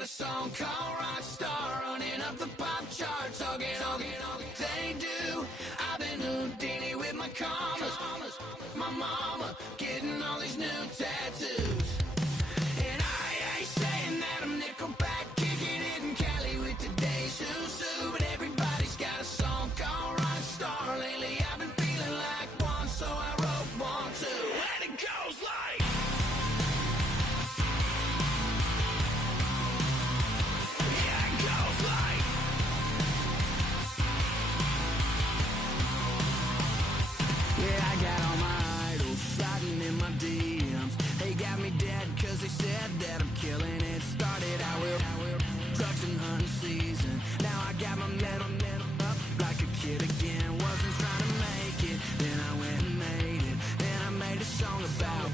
got a song called Rock Star, running up the pop charts, talking all they do. I've been Houdini with my commas, my mama getting all these new tattoos. And I ain't saying that I'm Nickelback, kicking it in Cali with today's who's who, but everybody's got a song called Rock Star. Lately I've been feeling like one, so I wrote one too. And it goes like, yeah, it goes like, yeah, I got all my idols sliding in my DMs. They got me dead cause they said that I'm killing it. Started out with drugs and hunting season. Now I got my metal up like a kid again. Wasn't trying to make it, then I went and made it. Then I made a song about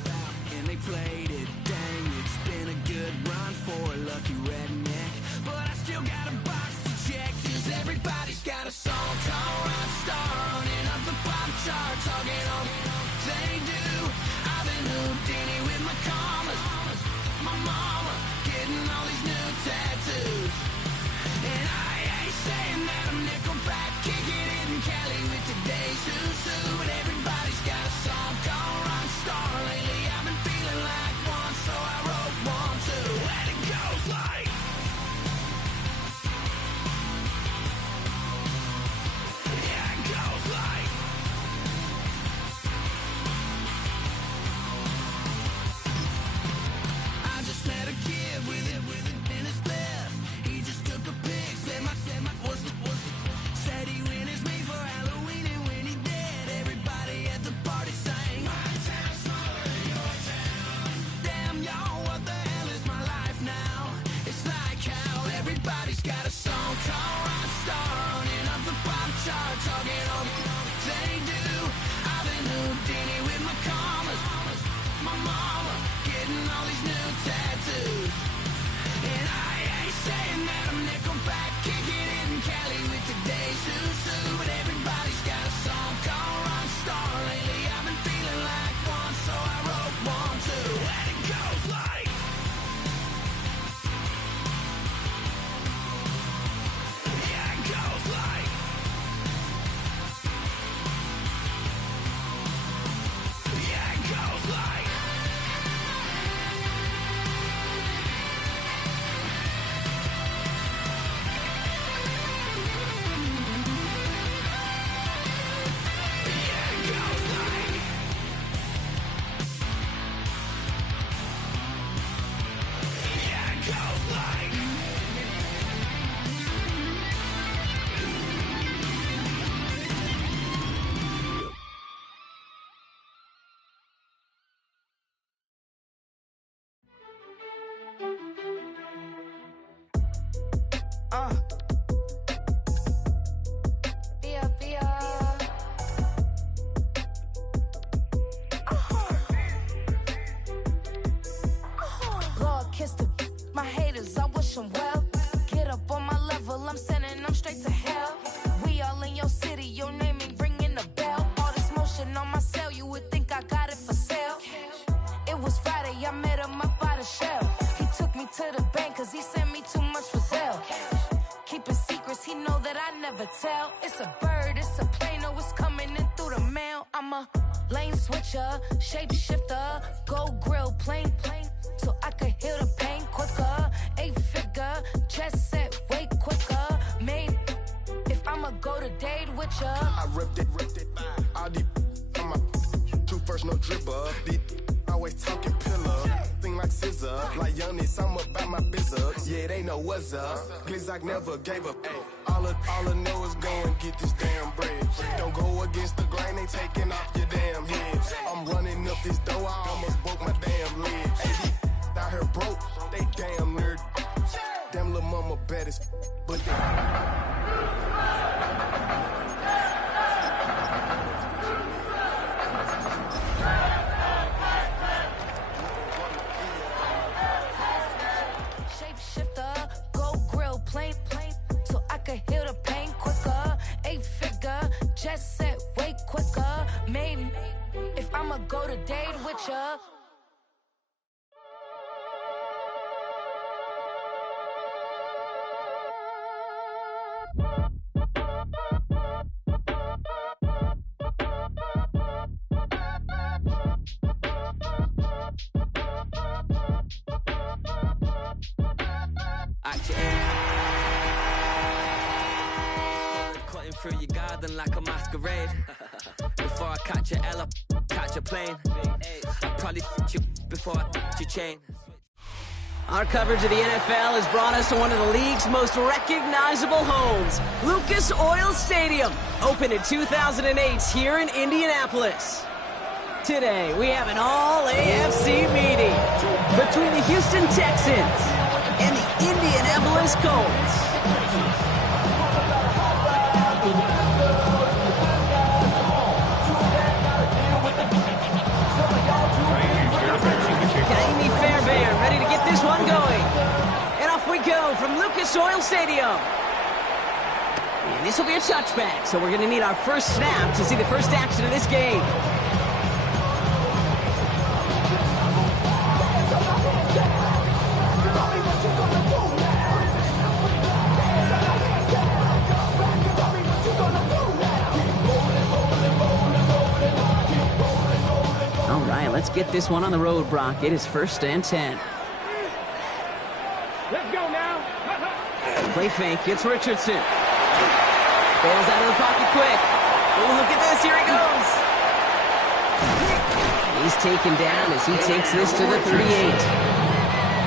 and they played it. Dang, it's been a good run for a lucky redneck, but I still got a box to check. Cause everybody's got a song called Rock Star, running up the pop chart, talking all they do. I've been Houdini with my commas, my mama getting all these new tattoos. And I ain't saying that I'm Nickelback, kicking it in Cali with today's who's who, but everybody's got a song called Rock Star. Lately I've been feeling like one, so I wrote one too. And it goes like, yeah, it goes like, I just met a kid with it in his left. He just took a pic, said my said he witnessed me for Halloween, and when he did, everybody at the party sang, my town's smaller than your town. Damn, y'all, what the hell is my life now? It's like how everybody's got a song called Rock Star, running up the pop chart, talking all they do. I've been Houdini with my commas, my mama getting all these new tattoos. And I ain't saying that I'm Nickelback, kicking it in Cali with today's who's who, but everybody's got a song called Rock Star. Lately I've been feeling like one, so I wrote one too. And it goes like, yeah, it goes like, yeah, it goes like, yeah, it goes like, yeah, it goes like. Lord, kiss the my haters, I wish them well. Get up on my level, I'm sending them straight to hell. We all in your city, your name ain't ringing the bell. All this motion on my cell, you would think I got it for sale. It was Friday, I met him up by the shell. He took me to the bank, cause he sent me too much for sale. Keeping secrets, he know that I never tell. It's a bird, it's a plane, oh, it's coming in through the mail. I'm a lane switcher, shapeshifter, go grill, plane, so I could heal the pain quicker. 8-figure, chest set way quicker. Made, if I'ma go to date with ya. I ripped it, all these on my two first, no dripper. These always talking pillar, thing like scissor. Like youngest, I'm about my business. Yeah, they know what's up. Glizzock never gave up. All I know is go and get this damn bread. Don't go against the grain, they taking off your damn head. I'm running up this door, I almost broke my damn leg. Hey, out here broke, they damn nerd. Damn little mama bad as but they Shapeshifter, go grill, plane, so I could heal the pain quicker. 8-figure, chest set way quicker. Maybe if I'ma go to date with ya. through your garden like a masquerade. Before I catch a L up, catch a plane. I probably you before I your chain. Our coverage of the NFL has brought us to one of the league's most recognizable homes, Lucas Oil Stadium, opened in 2008 here in Indianapolis. Today, we have an all-AFC meeting between the Houston Texans and the Indianapolis Colts. Ready to get this one going. And off we go from Lucas Oil Stadium. And this will be a touchback, so we're going to need our first snap to see the first action of this game. All right, let's get this one on the road, Brock. It is 1st and 10. Let's go now. Play fake. It's Richardson. Bails out of the pocket quick. Oh, look at this. Here he goes. He's taken down as he takes this to the 38.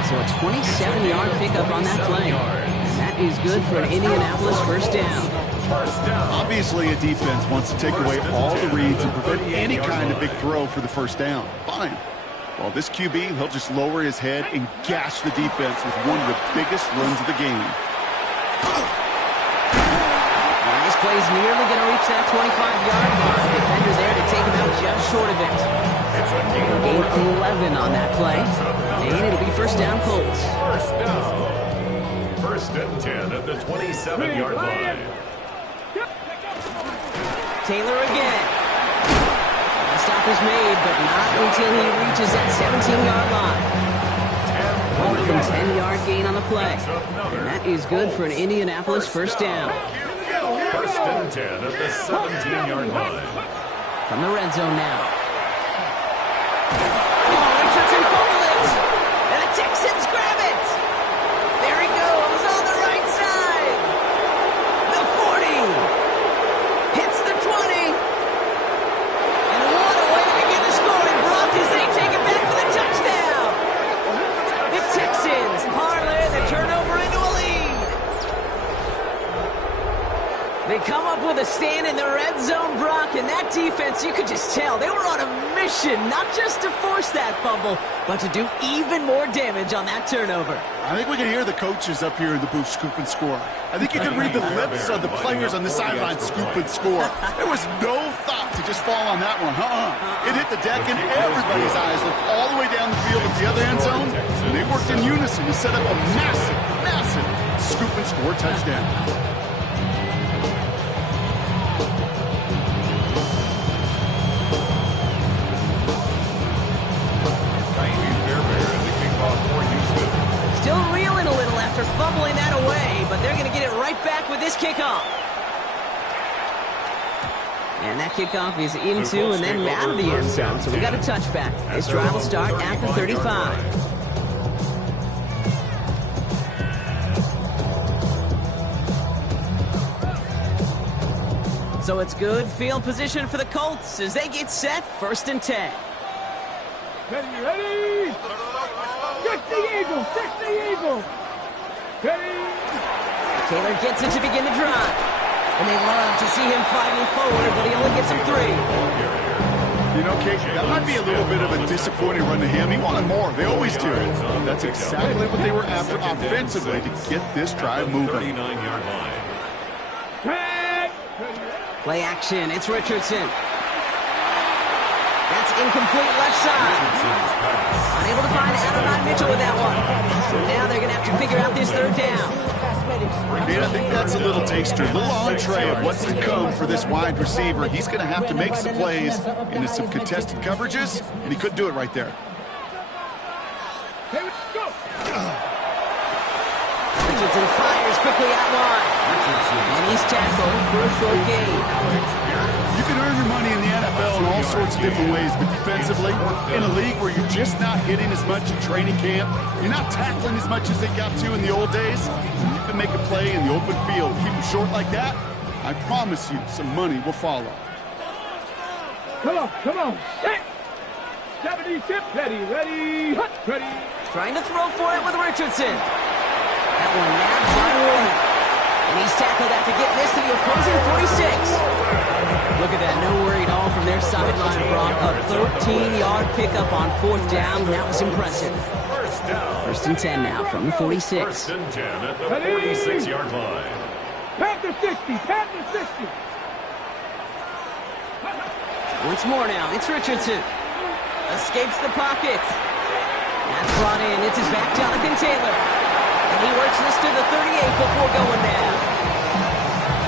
So a 27-yard pickup on that play. And that is good for an Indianapolis first down. Obviously, a defense wants to take away all the reads and prevent any kind of big throw for the first down. Fine. Well, this QB, he'll just lower his head and gash the defense with one of the biggest runs of the game. And this play's nearly going to reach that 25-yard mark. Defender there to take him out just short of it. Gain 11 on that play. And it'll be first down, Colts. First down. 1st and 10 at the 27-yard line. Taylor again. The stop is made, but not until he reaches that 17-yard line. With a 10-yard gain on the play. And that is good for an Indianapolis first down. 1st and 10 at the 17-yard line. From the red zone now. Oh, Richardson fumbled it. And the Texans grab it. There he goes on the right side. The 40. Hits the 20. And what a way to begin the scoring, Brock, as they take it back for the touchdown. The Texans parlay the turnover into a lead. They come up with a stand in the red zone, Brock, and that defense, you could just tell, they were on a mission, not just to force that fumble, but to do even more damage on that turnover. I think we can hear the coaches up here in the booth scoop and score. I think you can read the lips of the players on the sideline scoop and score. There was no thought to just fall on that one. It hit the deck and everybody's eyes looked all the way down the field at the other end zone. And they worked in unison to set up a massive, massive scoop and score touchdown. Still reeling a little after fumbling that away, but they're going to get it right back with this kickoff. And that kickoff is into and then out of the end zone, so we got a touchback. This drive will start at the 35. So it's good field position for the Colts as they get set, 1st and 10. Ready? Check the eagle! Check the eagle! Ready? Taylor gets it to begin the drive. And they love to see him fighting forward, but he only gets him 3. You know, Kate, that might be a little bit of a disappointing run to him. He wanted more. They always do. That's exactly what they were after offensively to get this drive moving. 39-yard line. Play action. It's Richardson. That's incomplete left side. Unable to find Adonai Mitchell with that one. So now they're going to have to figure out this 3rd down. Yeah, I think that's a little taster, a little entree of what's to come for this wide receiver. He's going to have to make some plays into some contested coverages, and he couldn't do it right there. Richardson fires quickly out wide. And he's tackled for a short gain. You can earn your money in the NFL in all sorts of different ways, but defensively, in a league where you're just not hitting as much in training camp, you're not tackling as much as they got to in the old days, you can make a play in the open field. Keep them short like that, I promise you some money will follow. Come on. Set. 70 tip, ready, hut, ready. Trying to throw for it with Richardson. That one nabbed by Warren. And he's tackled after getting this to the opposing 46. Look at that, no worry at all from their sideline, Brock. A 13-yard pickup on 4th down. That was impressive. First and 10 now from the 46. First and 10 at the 46-yard line. Panther 60. Once more now, it's Richardson. Escapes the pocket. That's brought in. It's his back, Jonathan Taylor. And he works this to the 38 before going down.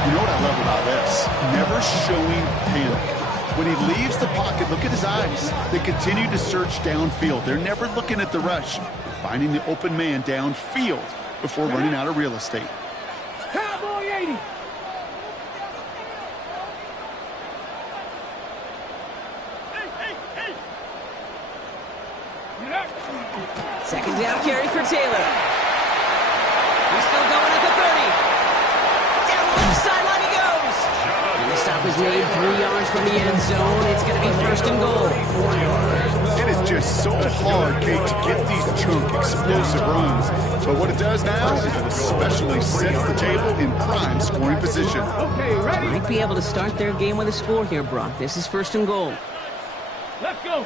You know what I love about this? Never showing panic. When he leaves the pocket, look at his eyes. They continue to search downfield. They're never looking at the rush. They're finding the open man downfield before running out of real estate. Cowboy 80. Second down carry for Taylor. He's still going at the 30. Down the left sideline he goes. And the stop is made 3 yards from the end zone. It's going to be first and goal. It is just so hard, Kate, to get these chunk, explosive runs. But what it does now is it especially sets the table in prime scoring position. Okay, ready? Might be able to start their game with a score here, Brock. This is first and goal. Let's go.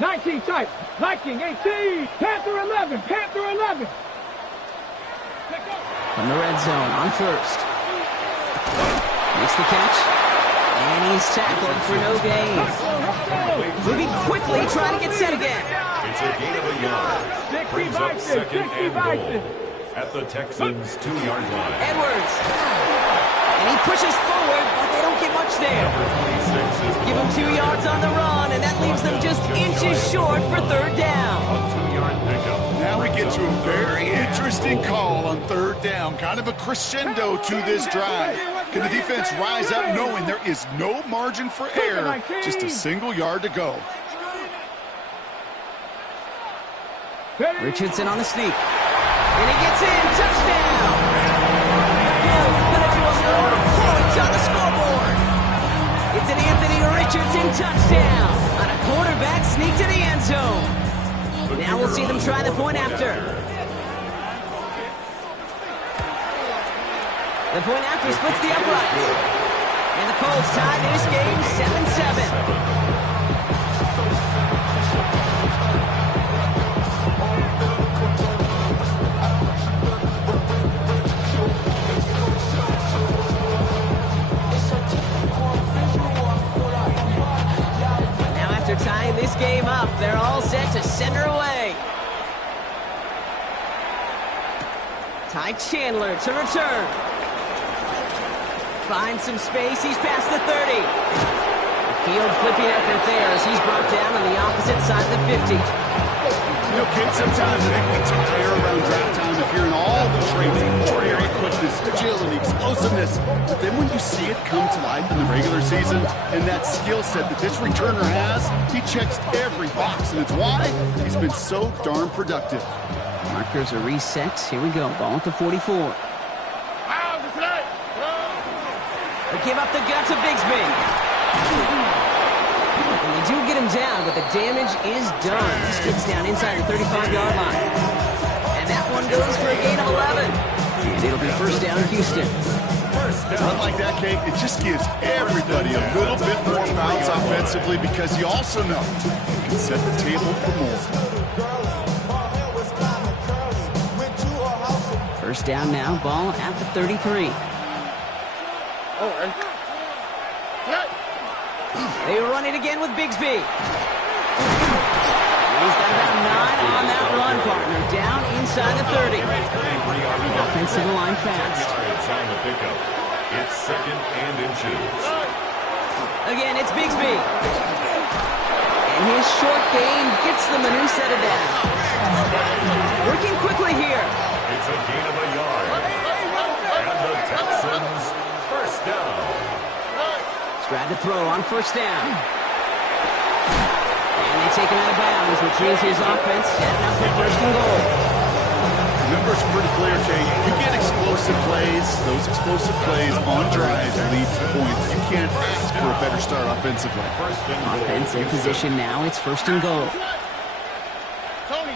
19 tight. Viking 18. Panther 11. From the red zone on first. Makes the catch. And he's tackled for no gain. Moving quickly, trying to get set again. It's a gain of a yard. Brings up second and goal at the Texans' 2-yard line. Edwards. And he pushes forward, but they don't get much there. Give him 2 yards on the run, and that leaves them just inches short for third down. A 2-yard pickup. Now we get to a very interesting call on third down. Kind of a crescendo to this drive. Can the defense rise up knowing there is no margin for error? Just a single yard to go. Richardson on the sneak. And he gets in. Touchdown. The Bills going to do a more points on the scoreboard. It's an Anthony Richardson touchdown on a quarterback sneak to the end zone. Now we'll see them try the point after. The point after splits the uprights. And the Colts tie this game 7-7. Tying this game up, they're all set to send her away. Ty Chandler to return. Finds some space, he's past the 30. Field flipping effort there as he's brought down on the opposite side of the 50. You know, kids, sometimes it can tire around draft time if you're in all the training, area quickness, agility, explosiveness. But then when you see it come to life in the regular season, and that skill set that this returner has, he checks every box, and it's why he's been so darn productive. Markers are reset. Here we go. Ball at the 44. They give up the gut to Bigsby. And they do get him down, but the damage is done. This kid's down inside the 35-yard line. And that one goes for a gain of 11. And it'll be first down, Houston. Run like that, Kate, it just gives everybody a little bit more bounce offensively because you also know you can set the table for more. First down now, ball at the 33. They run it again with Bigsby. He's got about 9 on that run, partner. Down inside the 30. Offensive line fast. It's second and inches. Again, it's Bigsby. And his short gain gets them a new set of downs. Working quickly here. It's a gain of a yard. And the Texans first down. Tried to throw on first down. And they take him out of bounds, which means his offense setting up for first and goal. Numbers are pretty clear, Kate. You get explosive plays. Those explosive plays on drives lead to points. You can't ask for a better start offensively. Offense in position now. It's first and goal. Tony.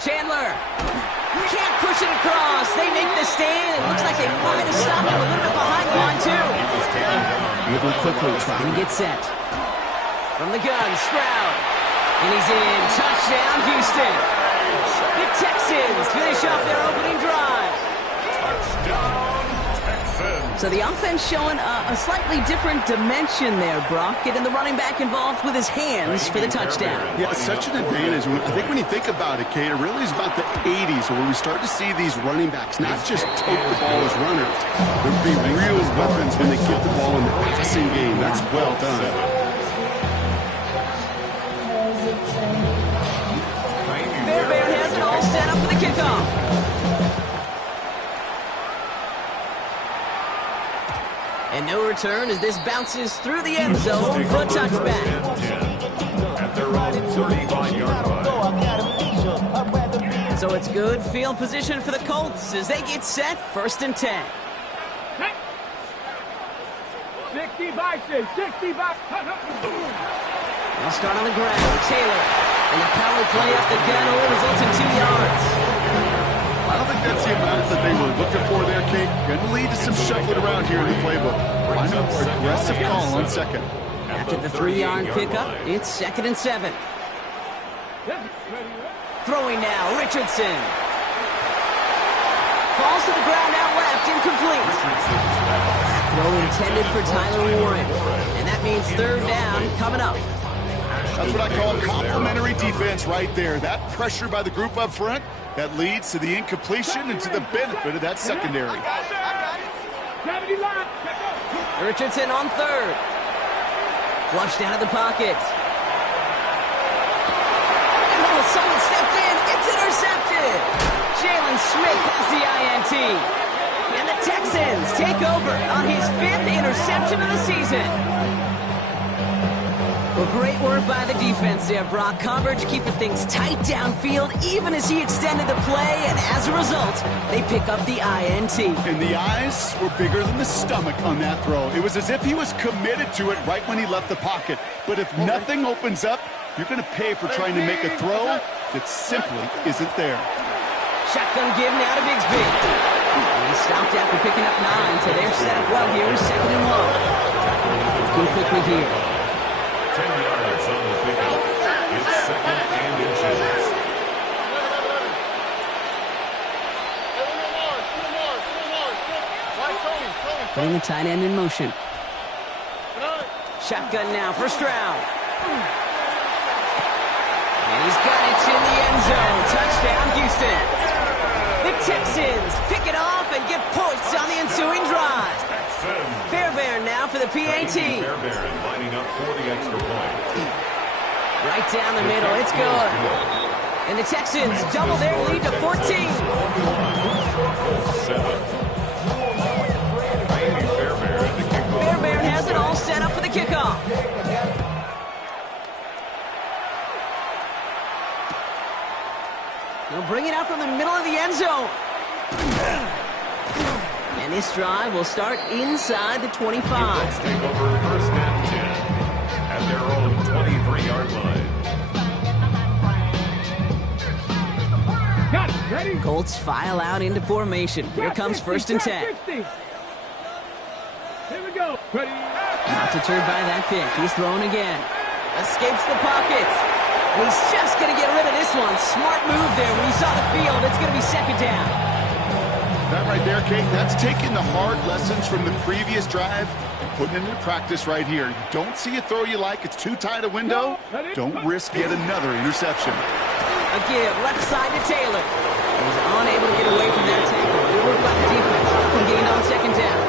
Chandler can't push it across. They make the stand. It looks like they might have stopped him a little bit behind the line, too. Moving quickly, trying to get set. From the gun, Stroud. And he's in. Touchdown, Houston. The Texans finish off their opening drive. Touchdown, Texans. So the offense showing a slightly different dimension there, Brock. Getting the running back involved with his hands for the touchdown. Yeah, it's such an advantage. I think when you think about it, Kate, it really is about the 80s where we start to see these running backs not just tote the ball as runners. There'll be real weapons when they get the ball in the passing game. That's well done. Fairbairn has it all set up for the kickoff. And no return as this bounces through the end zone for a touchback. At their own 35-yard line. So it's good field position for the Colts as they get set, first and 10. 60 by 6, 60 by... They'll start on the ground. Taylor. And the power play up the gun only results in 2 yards. I don't think that's the amount that they were looking for there, Kate. Going to lead to some shuffling around here in the playbook. Find a more aggressive call on second. After the 3-yard pickup, it's second and 7. Throwing now, Richardson. Falls to the ground out left, incomplete. Throw intended for Tyler Warren. And that means third down coming up. That's what I call complimentary defense right there. That pressure by the group up front, that leads to the incompletion and to the benefit of that secondary. Richardson on third. Flushed out of the pocket. And then someone stepped in. It's intercepted. Jalen Smith has the INT. And the Texans take over on his 5th interception of the season. Well, great work by the defense there, Brock. Coverage keeping things tight downfield even as he extended the play, and as a result, they pick up the INT. And the eyes were bigger than the stomach on that throw. It was as if he was committed to it right when he left the pocket. But if nothing opens up, you're going to pay for trying to make a throw that simply isn't there. Shotgun give now to Bigsby. And he stopped after picking up 9, so they're set up well here, second and 1. Looking quickly here. 10 yards on the pickup. It's second and inches. Putting the tight end in motion. Shotgun now for Stroud. And he's got it in the end zone. Touchdown, Houston. The Texans pick it off and get points on the ensuing drive. Fairbairn now for the PAT. Fairbairn lining up for the extra point. Right down the middle. It's good. And the Texans double their lead to 14. Fairbairn has it all set up for the kickoff. They'll bring it out from the middle of the end zone. And this drive will start inside the 25. Let's take over first and 10 at their own 23-yard line. Got it. Ready? Colts file out into formation. Here comes first and 10. Here we go. Ready? Not deterred by that pick. He's throwing again. Escapes the pocket. And he's just going to get rid of this one. Smart move there. When he saw the field, it's going to be second down. That right there, Kate, that's taking the hard lessons from the previous drive and putting it into practice right here. You don't see a throw you like, it's too tight a window, don't risk yet another interception. A give, left side to Taylor. He was unable to get away from that tackle. Good work by the defense. Nothing gained on second down.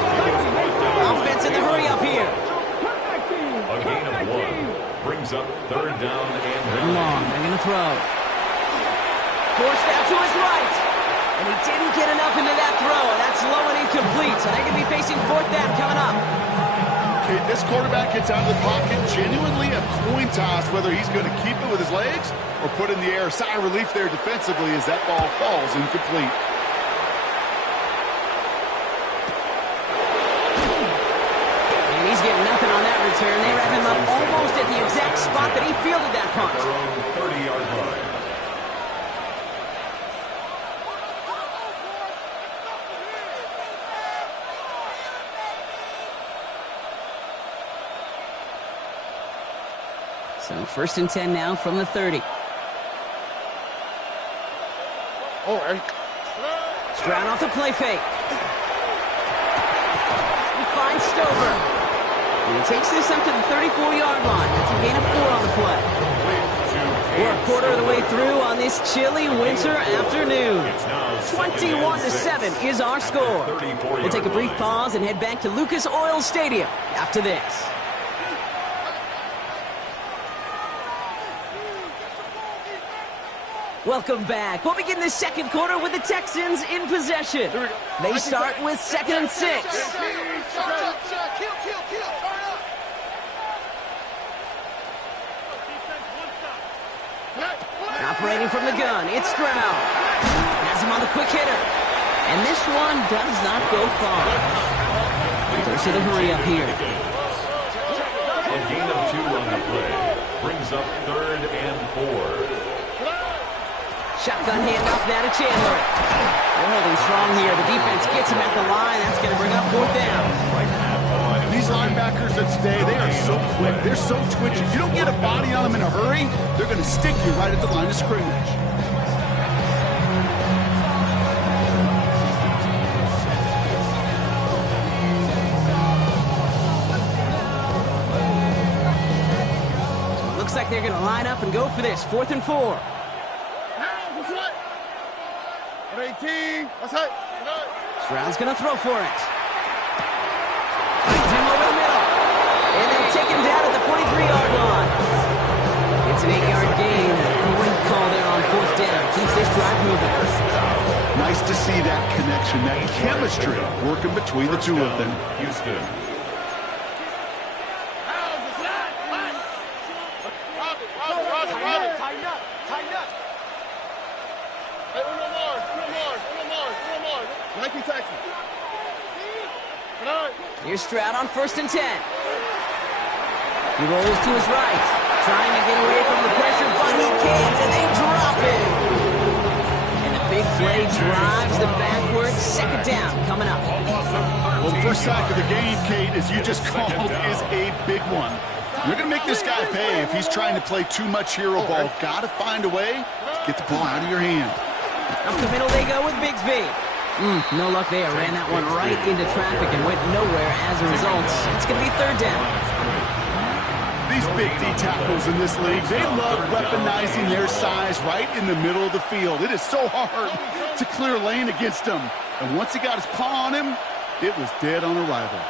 Offense in the hurry up here. A gain of 1 brings up third down and Long, they're going to throw. Forced out to his right. And he didn't get enough into that throw. That's low and incomplete. So they're going to be facing fourth down coming up. Kate, this quarterback gets out of the pocket, genuinely a coin toss whether he's going to keep it with his legs or put in the air. Sigh of relief there defensively as that ball falls incomplete. And he's getting nothing on that return. They wrap him up almost at the exact spot that he fielded that punt. 30-yard line. So 1st and 10 now from the 30. Stroud off the play fake. He finds Stover. And he takes this up to the 34-yard line. That's a gain of 4 on the play. We're a quarter of the way through on this chilly winter afternoon. 21-7 is our score. We'll take a brief pause and head back to Lucas Oil Stadium after this. Welcome back. We'll begin the second quarter with the Texans in possession. They start with 2nd and 6. Operating from the gun, it's Stroud. Has him on the quick hitter. And this one does not go far. Goes to the hurry up here. A gain of 2 on the play. Brings up 3rd and 4. Shotgun handoff now to Chandler. They're holding strong here. The defense gets him at the line. That's going to bring up 4th down. These linebackers of today, they are so quick. They're so twitchy. You don't get a body on them in a hurry, they're going to stick you right at the line of scrimmage. Looks like they're going to line up and go for this. 4th and 4. Stroud's going to throw for it. Finds him over the middle. And they'll take him down at the 43-yard line. It's an 8-yard gain. Great call there on 4th down. Keeps this drive moving. Nice to see that connection, that chemistry working between the two of them. Houston. Here's Stroud on 1st and 10. He rolls to his right, trying to get away from the pressure, but he can't, and they drop it. And the big play drives them backwards. 2nd down coming up. Well, the first sack of the game, Kate, as you just called, is a big one. You're going to make this guy pay if he's trying to play too much hero ball. Got to find a way to get the ball out of your hand. Up the middle they go with Bigsby. No luck there. Ran that one right into traffic and went nowhere as a result. It's going to be 3rd down. These big D tackles in this league, they love weaponizing their size right in the middle of the field. It is so hard to clear lane against them. And once he got his paw on him, it was dead on arrival.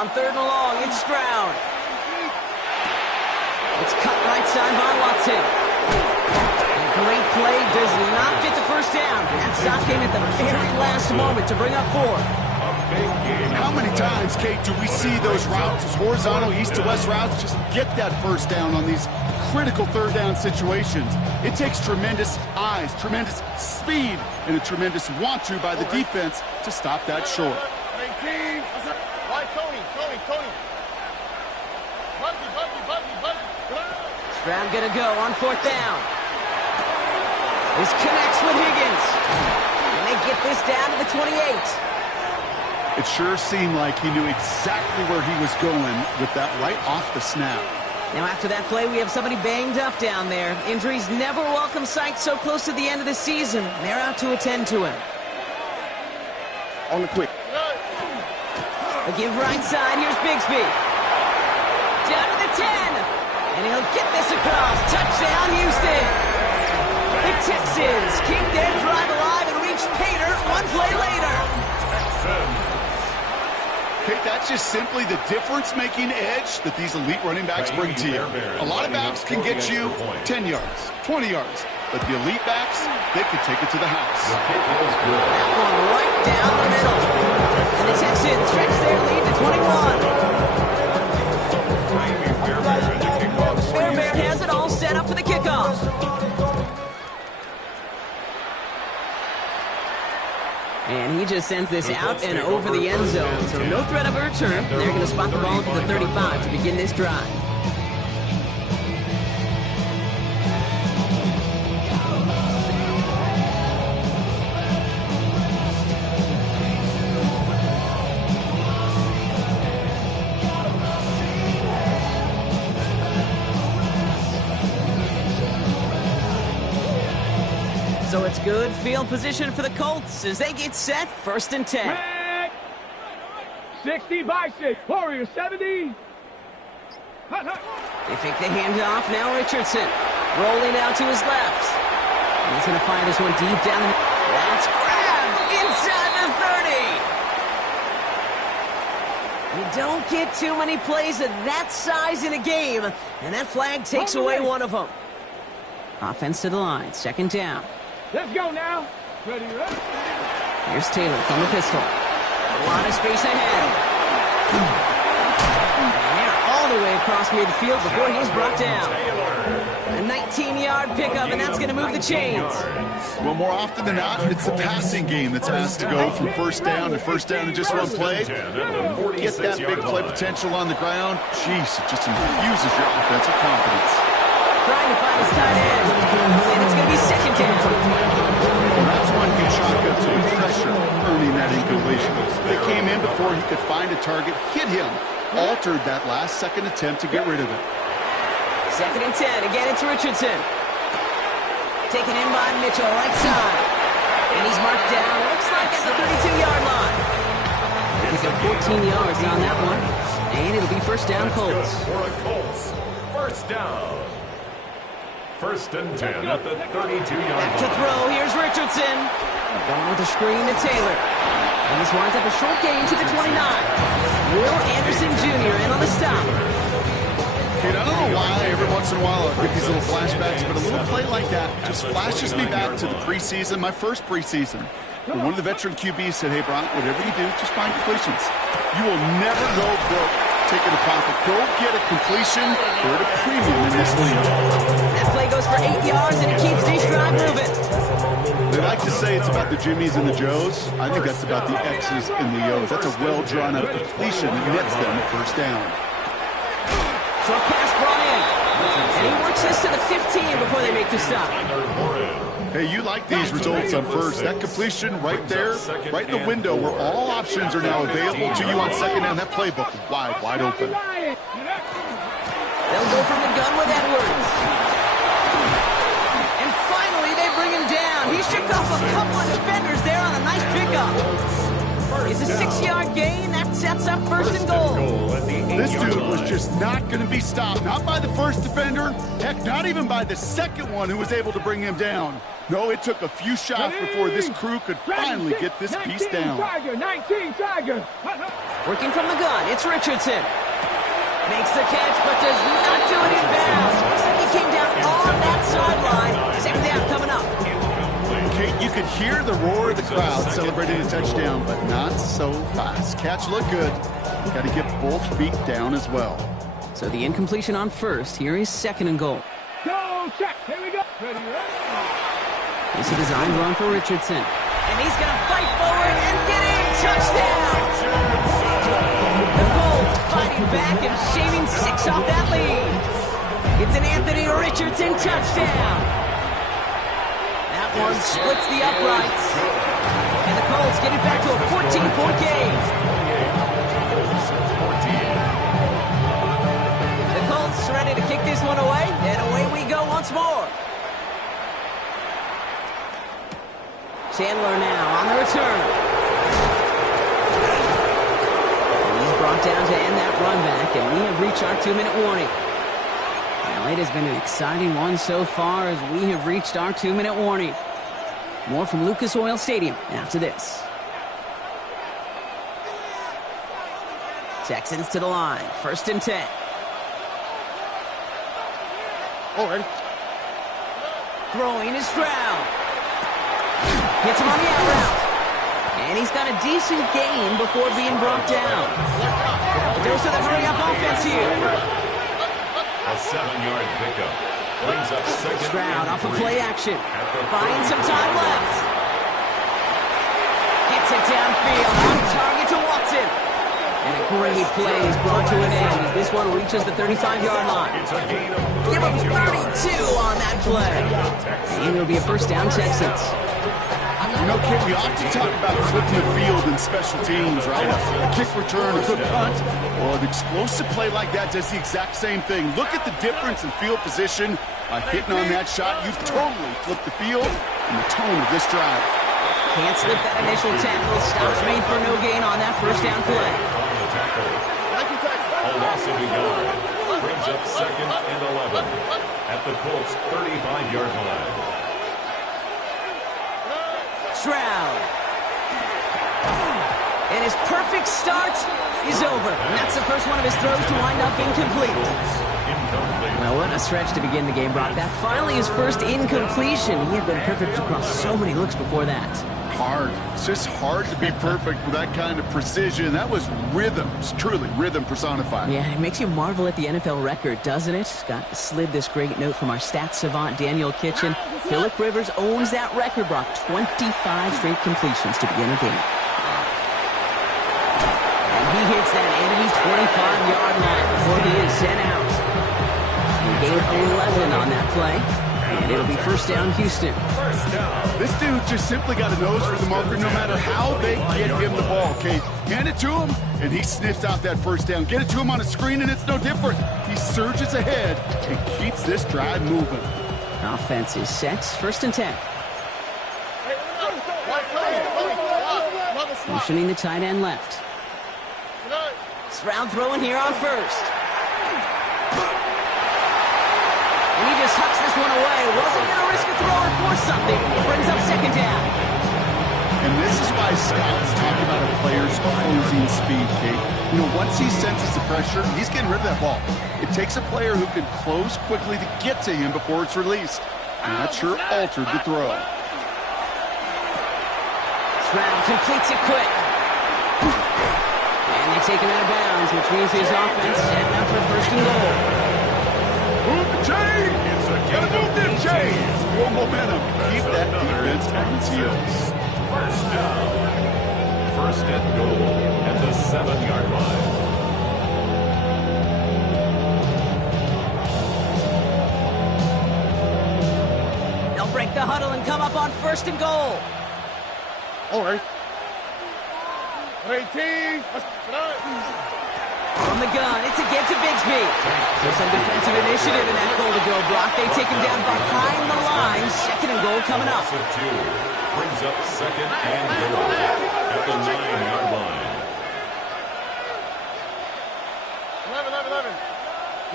On 3rd and long, it's Stroud. It's cut right side by Watson. Great play, does not get the 1st down. That stop came at the very last moment to bring up 4th. How many times, Kate, do we see those routes, those horizontal east to west routes, just get that 1st down on these critical 3rd down situations? It takes tremendous eyes, tremendous speed, and a tremendous want-to by the defense to stop that short. Stroud gonna go on 4th down. This connects with Higgins. And they get this down to the 28. It sure seemed like he knew exactly where he was going with that right off the snap. Now after that play, we have somebody banged up down there. Injuries never a welcome sight so close to the end of the season. They're out to attend to him. On the quick. A give right side, here's Bigsby. Down to the 10. And he'll get this across. Touchdown, Houston. The Texans keep their drive alive and reach Pater one play later. Okay, that's just simply the difference-making edge that these elite running backs bring to you. A lot of backs can get you 10 yards, 20 yards, but the elite backs, they can take it to the house. That one right down the middle. And the Texans stretch their lead to 21. Fairbairn has it all set up for the kickoff. And he just sends this out and over the end zone. So no threat of a return. They're going to spot the ball to the 35 to begin this drive. So it's good field position for the Colts as they get set, 1st and 10. 60 by 6. Warriors 70. They fake the handoff. Now Richardson rolling out to his left. And he's going to fire this one deep down the middle. That's grabbed inside the 30. You don't get too many plays of that size in a game, and that flag takes away one of them. Offense to the line, 2nd down. Let's go now. Ready, ready. Here's Taylor from the pistol. A lot of space ahead. And they're all the way across midfield before he's brought down. A 19-yard pickup, and that's going to move the chains. Well, more often than not, it's the passing game that's asked to go from 1st down to 1st down in just one play. Get that big play potential on the ground. Jeez, it just infuses your offensive confidence. Trying to find his tight end. And it's going to be 2nd down. Well, that's one good shotgun to pressure, earning that incompletion. They came in before he could find a target, hit him, altered that last second attempt to get rid of it. 2nd and 10. Again, it's Richardson. Taken in by Mitchell, right side. And he's marked down, looks like at the 32-yard line. He's got 14 yards on that one. And it'll be 1st down Colts. For a Colts, 1st down. 1st and 10 at the 32-yard line. Back to throw. Here's Richardson. Going with the screen to Taylor. And this winds up a short gain to the 29. Will Anderson Jr. in on the stop. Kid, I don't know why every once in a while I get these little flashbacks, but a little play like that just flashes me back to the preseason, my first preseason. When one of the veteran QBs said, hey, Brian, whatever you do, just find completions. You will never go broke taking a profit. Go get a completion. They're at a premium in this league. That play goes for 8 yards, and it keeps this drive moving. They like to say it's about the Jimmies and the Joes. I think that's about the X's and the O's. That's a well-drawn-up completion that nets them the 1st down. Short pass brought in. And he works this to the 15 before they make the stop. Hey, you like these results on 1st. That completion right there, right in the window where all options are now available to you on 2nd down. That playbook wide open. They'll go from the gun with Edwards. And finally, they bring him down. He shook off a couple of defenders there on a nice pickup. It's a 6-yard gain. That sets up 1st and goal. This dude was just not going to be stopped. Not by the 1st defender. Heck, not even by the 2nd one who was able to bring him down. No, it took a few shots before this crew could finally get this piece down. 19 Tiger. Working from the gun, it's Richardson. Makes the catch, but does not do it in bounds. Looks like he came down on that sideline. 2nd down coming up. Kate, you could hear the roar of the crowd celebrating a touchdown, but not so fast. Catch looked good. Got to get both feet down as well. So the incompletion on 1st. Here is 2nd and goal. Go check. Here we go. Ready, ready. It's a design run for Richardson. And he's going to fight forward and get in. Touchdown! The Colts fighting back and shaving 6 off that lead. It's an Anthony Richardson touchdown. That one splits the uprights. And the Colts get it back to a 14-point game. The Colts ready to kick this one away, and away we go once more. Chandler now on the return. And he's brought down to end that run back, and we have reached our 2-minute warning. Well, it has been an exciting one so far as we have reached our 2-minute warning. More from Lucas Oil Stadium after this. Texans to the line, 1st and 10. All right. Throwing is Stroud. Hits him on the out route. And he's got a decent gain before being brought down. Dose of the hurry-up offense here. A 7-yard pickup brings up second. Stroud off of play action. Buying some time left. Gets it downfield. On target to Watson. And a great play is brought to an end as this one reaches the 35-yard line. Give him 32 on that play. And it'll be a first down, Texans. You know, Kid, we often talk about flipping the field in special teams, right? A kick return, a good punt. Well, an explosive play like that does the exact same thing. Look at the difference in field position. By hitting on that shot, you've totally flipped the field and the tone of this drive. Can't slip that initial tackle. Stops made for no gain on that first down play. A loss of a yard brings up second and 11 at the Colts' 35-yard line. Stroud. And his perfect start is over. And that's the first one of his throws to wind up incomplete. Well, what a stretch to begin the game, Brock. That finally his first incompletion. He had been perfect across so many looks before that. Hard. It's just hard to be perfect with that kind of precision. That was rhythm. It's truly rhythm personified. Yeah, it makes you marvel at the NFL record, doesn't it? Scott slid this great note from our stats savant, Daniel Kitchen. Phillip Rivers owns that record, Brock. 25 straight completions to begin a game. And he hits that enemy 25-yard line before he is sent out. He gained 11 on that play. And it'll be first down, Houston. This dude just simply got a nose for the marker no matter how they get him the ball, Kate. Hand it to him, and he sniffs out that first down. Get it to him on a screen, and it's no different. He surges ahead and keeps this drive moving. Offense is set. First and 10. Motioning the tight end left. Stroud throwing here on first. And he just hucks this one away. Wasn't going to risk a throw or force something. It brings up second down. And this is why scouts talk about a player's closing speed, Kate. You know, once he senses the pressure, he's getting rid of that ball. It takes a player who can close quickly to get to him before it's released. And that sure altered the throw. Stroud completes it quick. And they take him out of bounds, which means his offense setting up for first and goal. Move the chain! Gotta move them chains! More momentum. Keep that defense on its heels. First down. First and goal at the 7-yard line. They'll break the huddle and come up on first and goal. All right. From the gun, it's a get to Bigsby. There's some defensive initiative in that goal to go, Brock. They take him down behind the line. Second and goal coming up. Brings up second and goal at the 9-yard line. 11.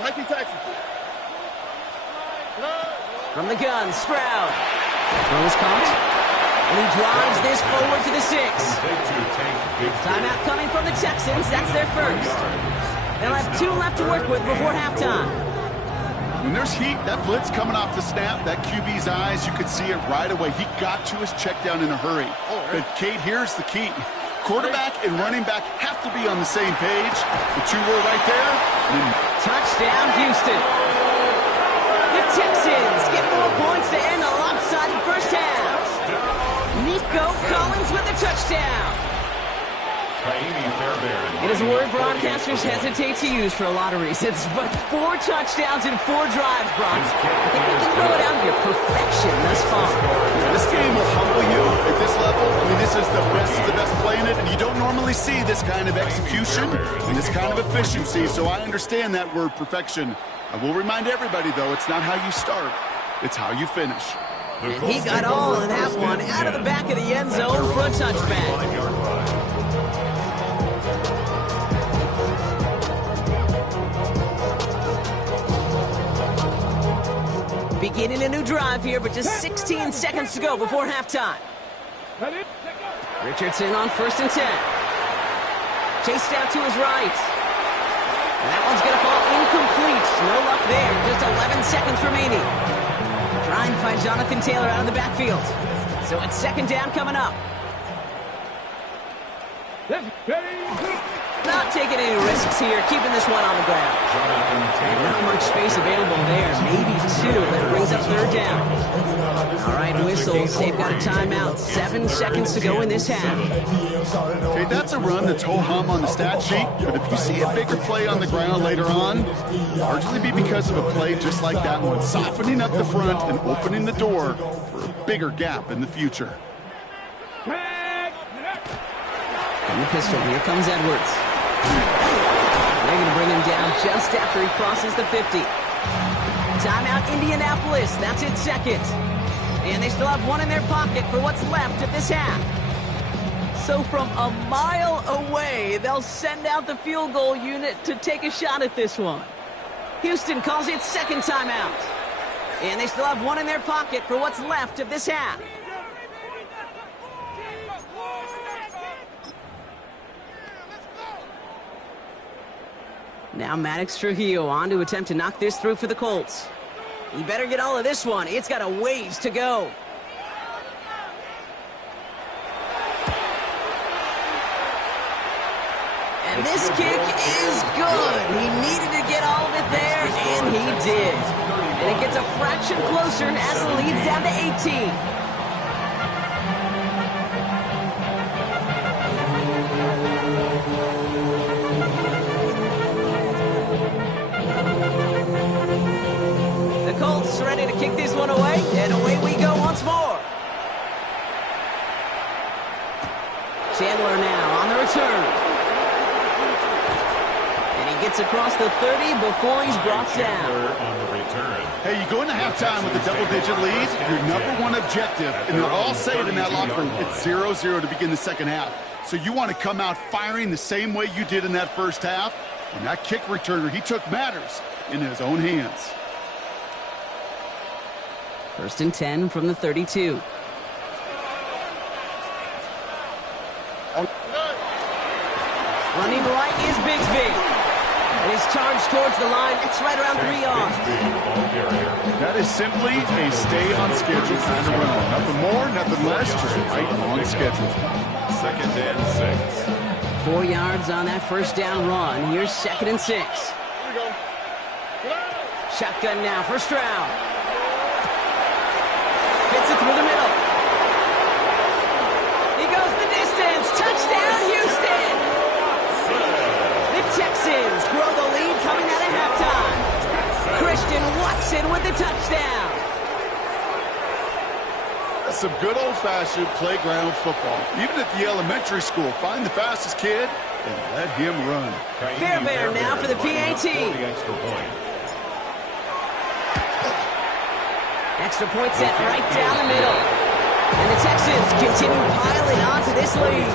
19 Texans. From the gun, Stroud. Throw is caught. And he drives this forward to the 6. Timeout coming from the Texans. That's their first. They'll have 2 left to work with before halftime. When there's heat, that blitz coming off the snap, that QB's eyes, you could see it right away. He got to his check down in a hurry. But, Kate, here's the key. Quarterback and running back have to be on the same page. The 2 were right there. Touchdown, Houston. The Texans get more points to end the lopsided first half. Nico Collins with the touchdown. It is a word broadcasters hesitate to use for a lot of reasons, but 4 touchdowns in 4 drives, Brock. I think we can throw it out here. Perfection thus far. This game will humble you at this level. I mean, this is the best of the best playing it, and you don't normally see this kind of execution and this kind of efficiency, so I understand that word perfection. I will remind everybody, though, it's not how you start, it's how you finish. And he got all of that one out of the back of the end zone for a touchback. Beginning a new drive here, but just 16 seconds to go before halftime. Richardson on first and 10. Chased out to his right. And that one's going to fall incomplete. No luck there. Just 11 seconds remaining. Trying to find Jonathan Taylor out of the backfield. So it's second down coming up. Not taking any risks here, keeping this one on the ground. Not much space available there, maybe two. That brings up third down. All right, whistles. They've got a timeout. 7 seconds to go in this half. Okay, that's a run that's ho-hum on the stat sheet, but if you see a bigger play on the ground later on, largely be because of a play just like that one, softening up the front and opening the door for a bigger gap in the future. In the pistol, here comes Edwards. They're going to bring him down just after he crosses the 50. Timeout, Indianapolis. That's its second. And they still have one in their pocket for what's left of this half. So from a mile away, they'll send out the field goal unit to take a shot at this one. Houston calls it second timeout. And they still have one in their pocket for what's left of this half. Now Maddox Trujillo on to attempt to knock this through for the Colts. He better get all of this one. It's got a ways to go. And this kick is good. He needed to get all of it there, and he did. And it gets a fraction closer as it leads down to 18. Colts ready to kick this one away, and away we go once more. Chandler now on the return. And he gets across the 30 before he's brought down. On the return. Hey, you go into halftime with a double-digit lead, your number one objective, and they'll all say it in that locker room, it's 0-0 to begin the second half. So you want to come out firing the same way you did in that first half, and that kick returner, he took matters in his own hands. First and 10 from the 32. Running right is Bigsby. And he's charged towards the line. It's right around 3 yards. That is simply a stay-on-schedule kind of run. Nothing more, nothing less, just right on schedule. Second and 6. 4 yards on that first down run. Here's second and 6. Shotgun now, first round. Fits it through the middle. He goes the distance. Touchdown, Houston. The Texans grow the lead coming out of halftime. Christian Watson with the touchdown. That's some good old-fashioned playground football. Even at the elementary school, find the fastest kid and let him run. Fairbairn now for the PAT. Extra point set right down the middle. And the Texans continue piling on to this lead.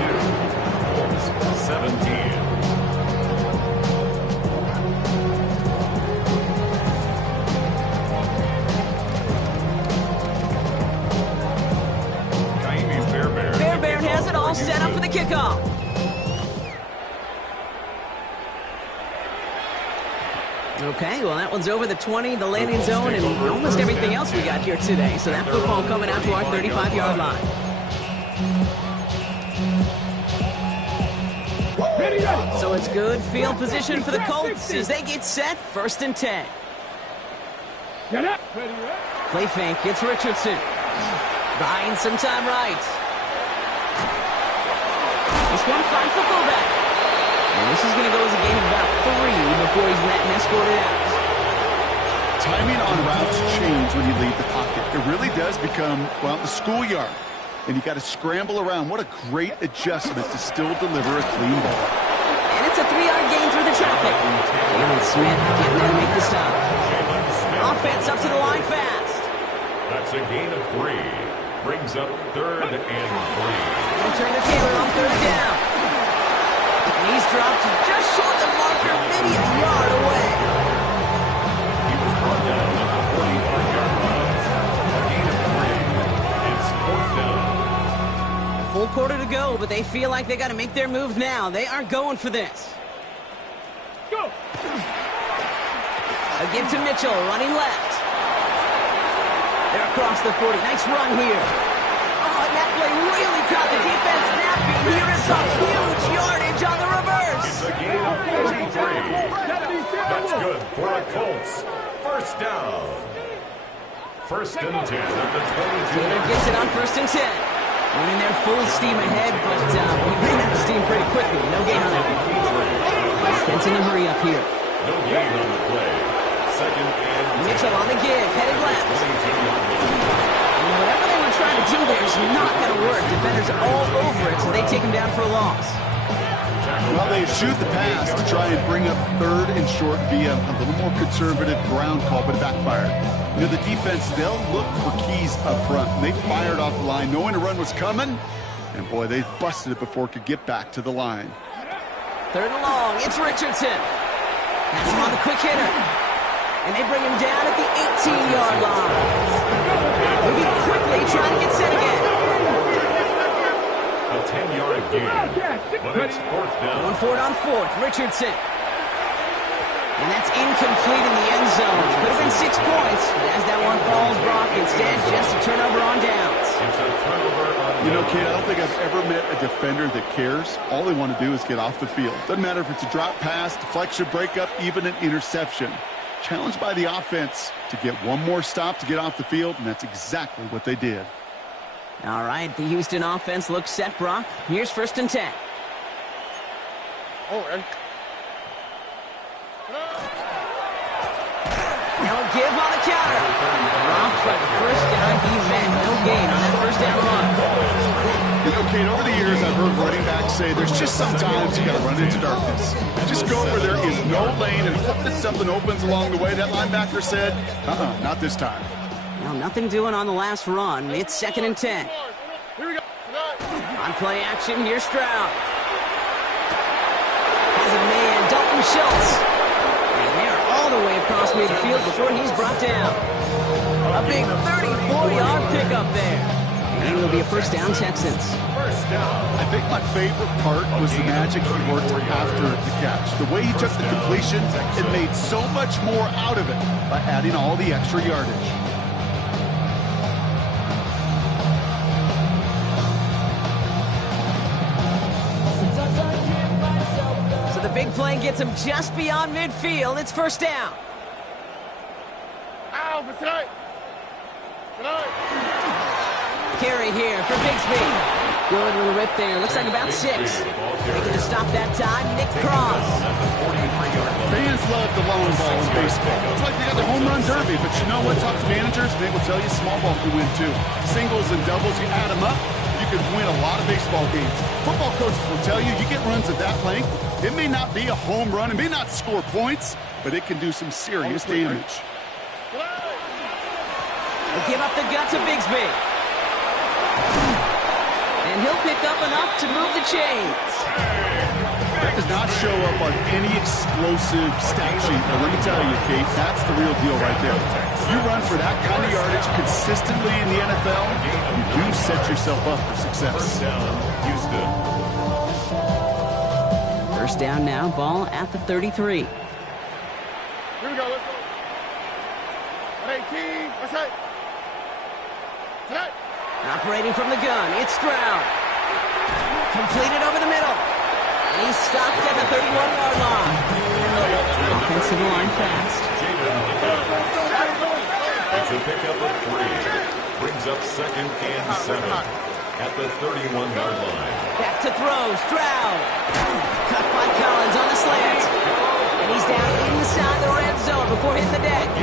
17. Fairbairn has it all set up for the kickoff. Okay, well, that one's over the 20, the landing zone, and almost everything else we got here today. So that football coming out to our 35-yard line. So it's good field position for the Colts as they get set, first and 10. Play fake, it's Richardson. Buying some time right. This one finds the fullback. And this is going to go as a game of about 3 before he's met and escorted out. Timing on routes change when you leave the pocket. It really does become, well, the schoolyard. And you got to scramble around. What a great adjustment to still deliver a clean ball. And it's a 3-yard gain through the traffic. Jalen Smith getting there to make the stop. Offense up to the line fast. That's a gain of 3. Brings up third and 3. Return to Taylor on third down. And he's dropped just short of the marker, maybe a yard away. He was brought down at the 45-yard line. A gain of 3. It's fourth down. A full quarter to go, but they feel like they got to make their move now. They aren't going for this. Go! A give to Mitchell, running left. They're across the 40. Nice run here. Oh, and that play really caught the defense napping. Here is some huge yardage on First down. First and 10 at the 22. Taylor gets it on first and 10. Running there full steam ahead, but he ran out of steam pretty quickly. No gain on that one. Defense in a hurry up here. No gain on the play. Second and 10. Mitchell on the gig, headed left. And whatever they were trying to do there is not going to work. Defenders all over it, so they take him down for a loss. Well, they shoot the pass to try and bring up third and short via a little more conservative ground call, but it backfired. You know, the defense, they'll look for keys up front. They fired off the line knowing a run was coming, and boy, they busted it before it could get back to the line. Third and long, it's Richardson. That's him on the quick hitter. And they bring him down at the 18-yard line. Moving quickly, trying to get set again. A 10-yard gain, but it's fourth down. Going for it on fourth, Richardson. And that's incomplete in the end zone. Could have been 6 points, but as that one falls, Brock, instead just a turnover on downs. It's a turnover on You know, Kate, I don't think I've ever met a defender that cares. All they want to do is get off the field. Doesn't matter if it's a drop pass, deflection, breakup, even an interception. Challenged by the offense to get one more stop to get off the field, and that's exactly what they did. All right, the Houston offense looks set, Brock. Here's first and 10. Now a give on the counter. Brock by the first down. He meant no gain on that first down run. You know, Kate, over the years, I've heard running backs say there's just sometimes you got to run into darkness. Just go where there is no lane and hope that something opens along the way. That linebacker said, not this time. Well, nothing doing on the last run. It's second and 10. Here we go. On play action, here's Stroud. Has a man, Dalton Schultz. And they're all the way across midfield before he's brought down. A big 34-yard pickup there. And it'll be a first down, Texans. First down. I think my favorite part was the magic he worked after the catch. The way he took the completion and made so much more out of it by adding all the extra yardage. So the big play gets him just beyond midfield. It's first down. Ow, for tonight. Carry here for Bigsby. Good little rip there. Looks like about 6. Making to stop that time, Nick Cross. Fans love the long ball in baseball. It's like they got the home run derby, but you know what? Talk to managers, they will tell you small ball can win too. Singles and doubles, you add them up, you can win a lot of baseball games. Football coaches will tell you, you get runs at that length, it may not be a home run, it may not score points, but it can do some serious damage. They give up the gut to Bigsby. And he'll pick up enough to move the chains. That does not show up on any explosive stat sheet. But let me tell you, Kate, that's the real deal right there. You run for that kind of yardage consistently in the NFL, you do set yourself up for success. First down, Houston. First down now, ball at the 33. Here we go, let's go. 18, what's that? Tonight. Operating from the gun, it's Stroud. Completed over the middle. And he's stopped at the 31-yard line. Offensive line fast. It's a pickup of 3. Brings up second and 7 at the 31-yard line. Back to throw, Stroud. Cut by Collins on the slant. And he's down inside the red zone before hitting the deck.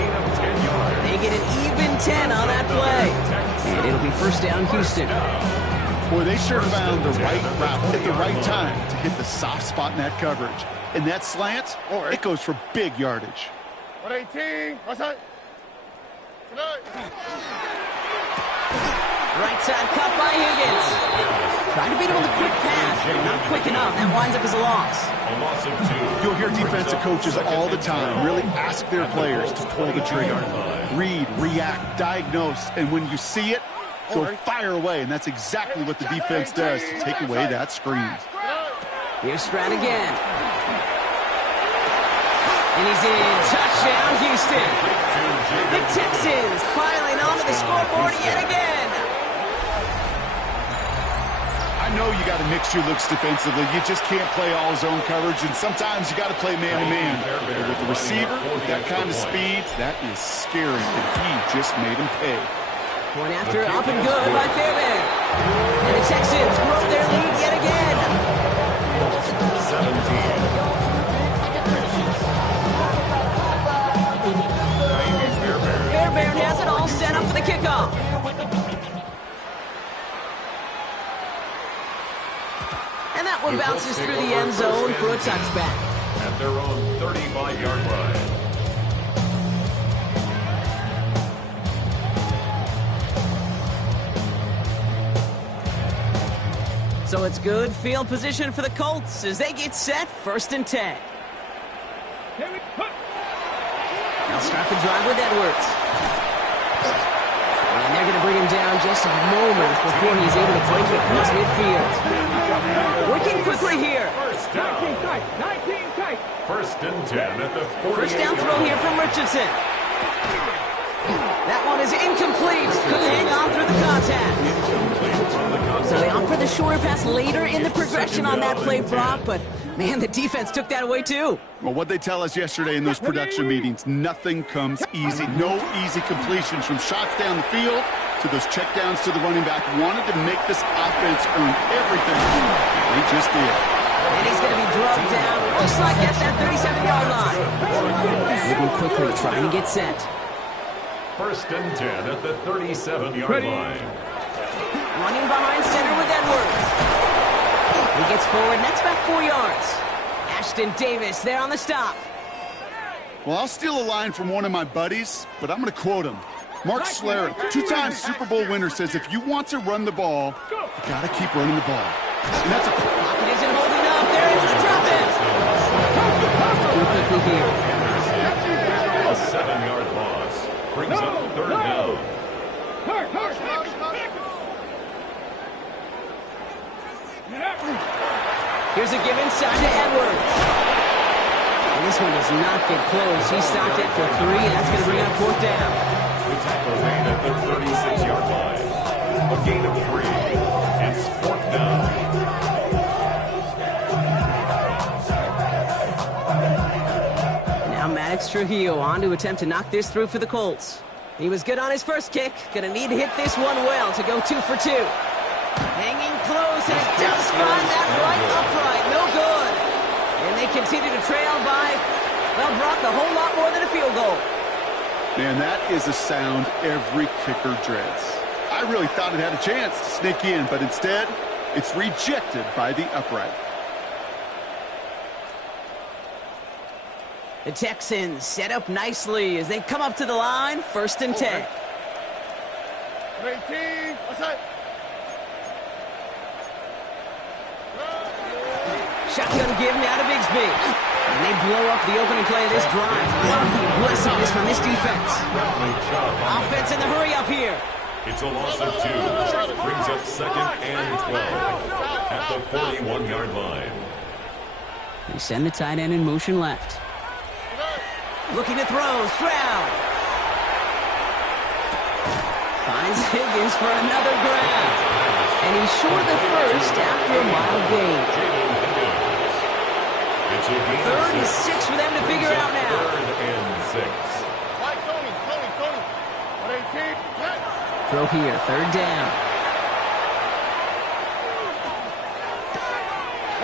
They get an even 10 on that play. And it'll be first down, Houston. Boy, they sure found the right route at the right time to hit the soft spot in that coverage. And that slant, it goes for big yardage. 118, what's that? Tonight. Right side cut by Higgins. Trying to beat him with a quick pass, but not quick enough. That winds up as a loss. A loss of 2. You'll hear defensive coaches all the time really ask their players to pull the trigger. Read, react, diagnose, and when you see it, go fire away. And that's exactly what the defense does to take away that screen. Here's Stroud again. And he's in. Touchdown, Houston. The Texans piling onto the scoreboard yet again. I know you got to mix your looks defensively. You just can't play all zone coverage, and sometimes you got to play man-to-man. But with the receiver, with that kind of speed, that is scary, and he just made him pay. Point after, up and good by Fairbairn. And the Texans grow their lead yet again. 17. Fairbairn has it all set up for the kickoff. And that one bounces through the end zone for a touchback. At their own 35-yard line. So it's good field position for the Colts as they get set, 1st and 10. They'll start the drive with Edwards. And they're going to bring him down just a moment before he's able to break it across midfield. Working quickly here. 19 tight, 19 tight. 1st and 10 at the 48. First down throw here from Richardson. That one is incomplete. Couldn't hang on through the contact. So they opt for the shorter pass later in the progression on that play, Brock, but man, the defense took that away too. Well, what they tell us yesterday in those production meetings, nothing comes easy. No easy completions from shots down the field to those checkdowns to the running back. Wanted to make this offense earn everything. They just did. And he's going to be drugged down, looks like at that 37-yard line. Moving quickly, trying to get set. 1st and 10 at the 37-yard line. Running behind center with Edwards. He gets forward, next back 4 yards. Ashton Davis there on the stop. Well, I'll steal a line from one of my buddies, but I'm going to quote him. Mark Schlereth, 2-time Super Bowl winner, says if you want to run the ball, you got to keep running the ball. And that's a... Pocket isn't holding up. They're able to drop it. Too quickly here. A 7-yard loss brings up 3rd down. Here's a give inside to Edwards. And this one does not get close. He stopped it for 3, and that's going to bring up 4th down. The tackle made at the 36-yard line. A gain of 3. It's 4th down. Now Maddox Trujillo on to attempt to knock this through for the Colts. He was good on his first kick. Going to need to hit this one well to go 2 for 2. Hanging close, and it does find that right upright. No good. And they continue to trail by, well, Brock, a whole lot more than a field goal. Man, that is a sound every kicker dreads. I really thought it had a chance to sneak in, but instead, it's rejected by the upright. The Texans set up nicely as they come up to the line, 1st and 10. 18, what's that? Shotgun give now to Bigsby. And they blow up the opening play of this drive. Love the aggressiveness from this defense. Offense in the hurry up here. It's a loss of 2. Brings up 2nd and 12 at the 41-yard line. They send the tight end in motion left. Looking to throw, Stroud. Finds Higgins for another grab. And he's short of the first after a mild gain. 3rd and 6 for them to figure out now. 3rd and 6. Throw here, 3rd down.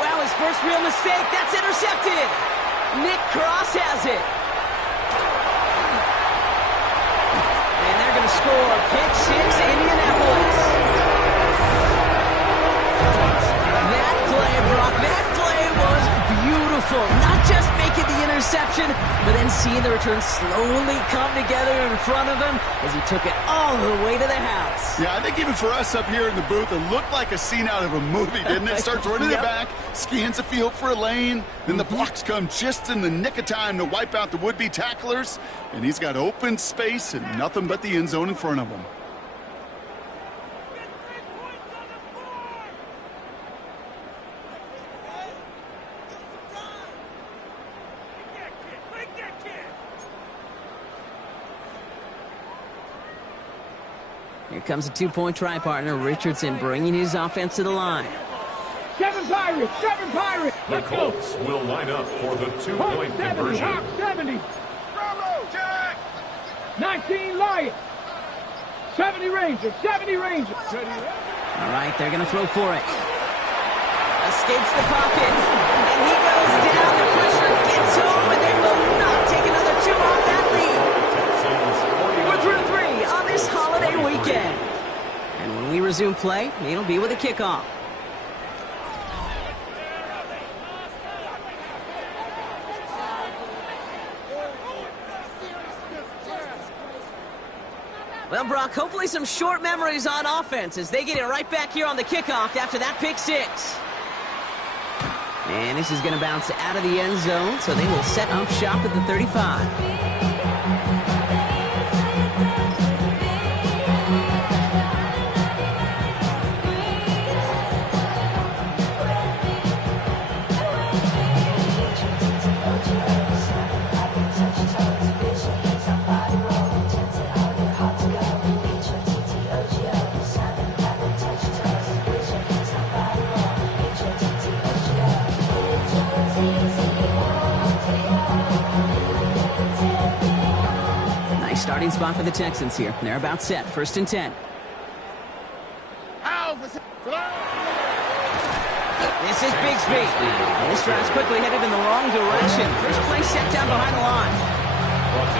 Wow, his first real mistake. That's intercepted. Nick Cross has it. And they're going to score. Pick 6, Indianapolis. That play, Brock, that play was beautiful. Not just making the interception, but then seeing the return slowly come together in front of him as he took it all the way to the house. Yeah, I think even for us up here in the booth, it looked like a scene out of a movie, didn't it? Starts running it back, scans the field for a lane, then the blocks come just in the nick of time to wipe out the would-be tacklers, and he's got open space and nothing but the end zone in front of him. Here comes a 2-point try partner, Richardson, bringing his offense to the line. Seven Pirates. Seven Pirates. The Let's go. Colts will line up for the two-point Hawk 70. conversion. Hawk 70. 19 Lions. 70 Rangers. 70 Rangers. All right, they're going to throw for it. Escapes the pocket, and he goes down. The pressure gets home, and they will not take another two off that lead. We're through three on this holiday weekend. And when we resume play, it'll be with a kickoff. Well, Brock, hopefully some short memories on offense as they get it right back here on the kickoff after that pick six. And this is going to bounce out of the end zone, so they will set up shop at the 35. Starting spot for the Texans here. They're about set. 1st and 10. This is Bigsby. This drive's quickly headed in the wrong direction. First play set down behind the line.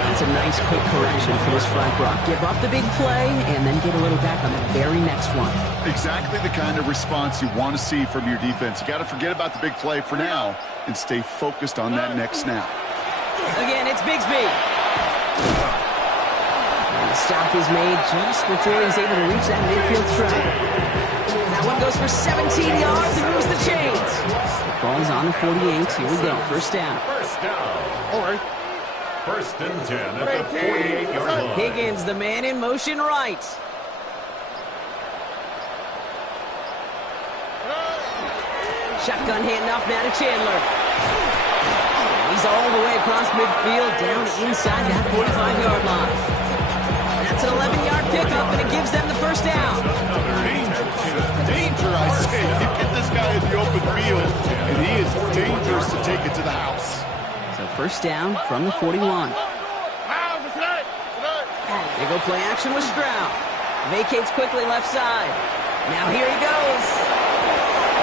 That's a nice quick correction for this front block. Give up the big play and then get a little back on the very next one. Exactly the kind of response you want to see from your defense. You got to forget about the big play for now and stay focused on that next snap. Again, it's Bigsby. The stop is made just before he's able to reach that midfield stride. That one goes for 17 yards and moves the chains. The ball's on the 48. Here we go. First down. First down. All right. 1st and 10 at the 48-yard line. Higgins, the man in motion right. Shotgun handoff now to Chandler. He's all the way across midfield, down inside that 45-yard line. That's an 11-yard pickup, and it gives them the first down. Danger, I say. You get this guy in the open field, and he is dangerous to take it to the house. So first down from the 41. They go play action with Stroud. Vacates quickly left side. Now here he goes.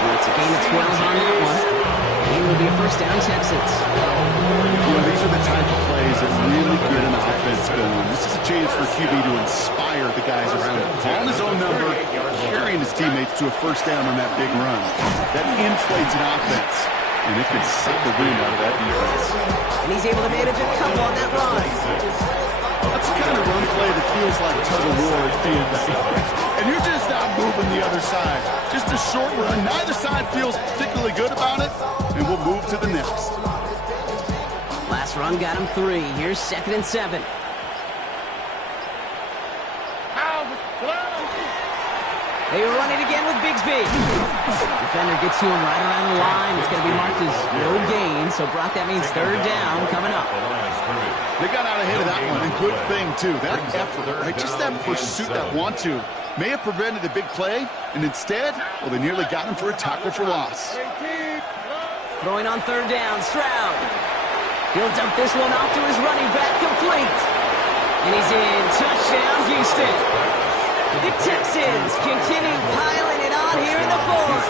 And it's a gain of 12 on that one. And it will be a first down, Texans. These are the type of plays that really get an offense going. This is a chance for QB to inspire the guys around him. Calling his own number, carrying his teammates to a first down on that big run. That inflates an offense, and it can suck the wind out of that defense. And he's able to manage a couple on that run. That's the kind of run play that feels like tug-of-war at the end. And you're just not moving the other side. Just a short run. Neither side feels particularly good about it, and we'll move to the next. Last run got him 3. Here's 2nd and 7. They run it again with Bigsby. Defender gets to him right around the line. It's going to be marked as no gain. So, Brock, that means 3rd down coming up. They got out ahead of that one, and good thing, too. That effort, right? Just that pursuit, that want-to, may have prevented a big play, and instead, well, they nearly got him for a tackle for loss. Throwing on 3rd down, Stroud. He'll dump this one off to his running back, complete. And he's in. Touchdown, Houston. The Texans continue piling it on here in the 4th.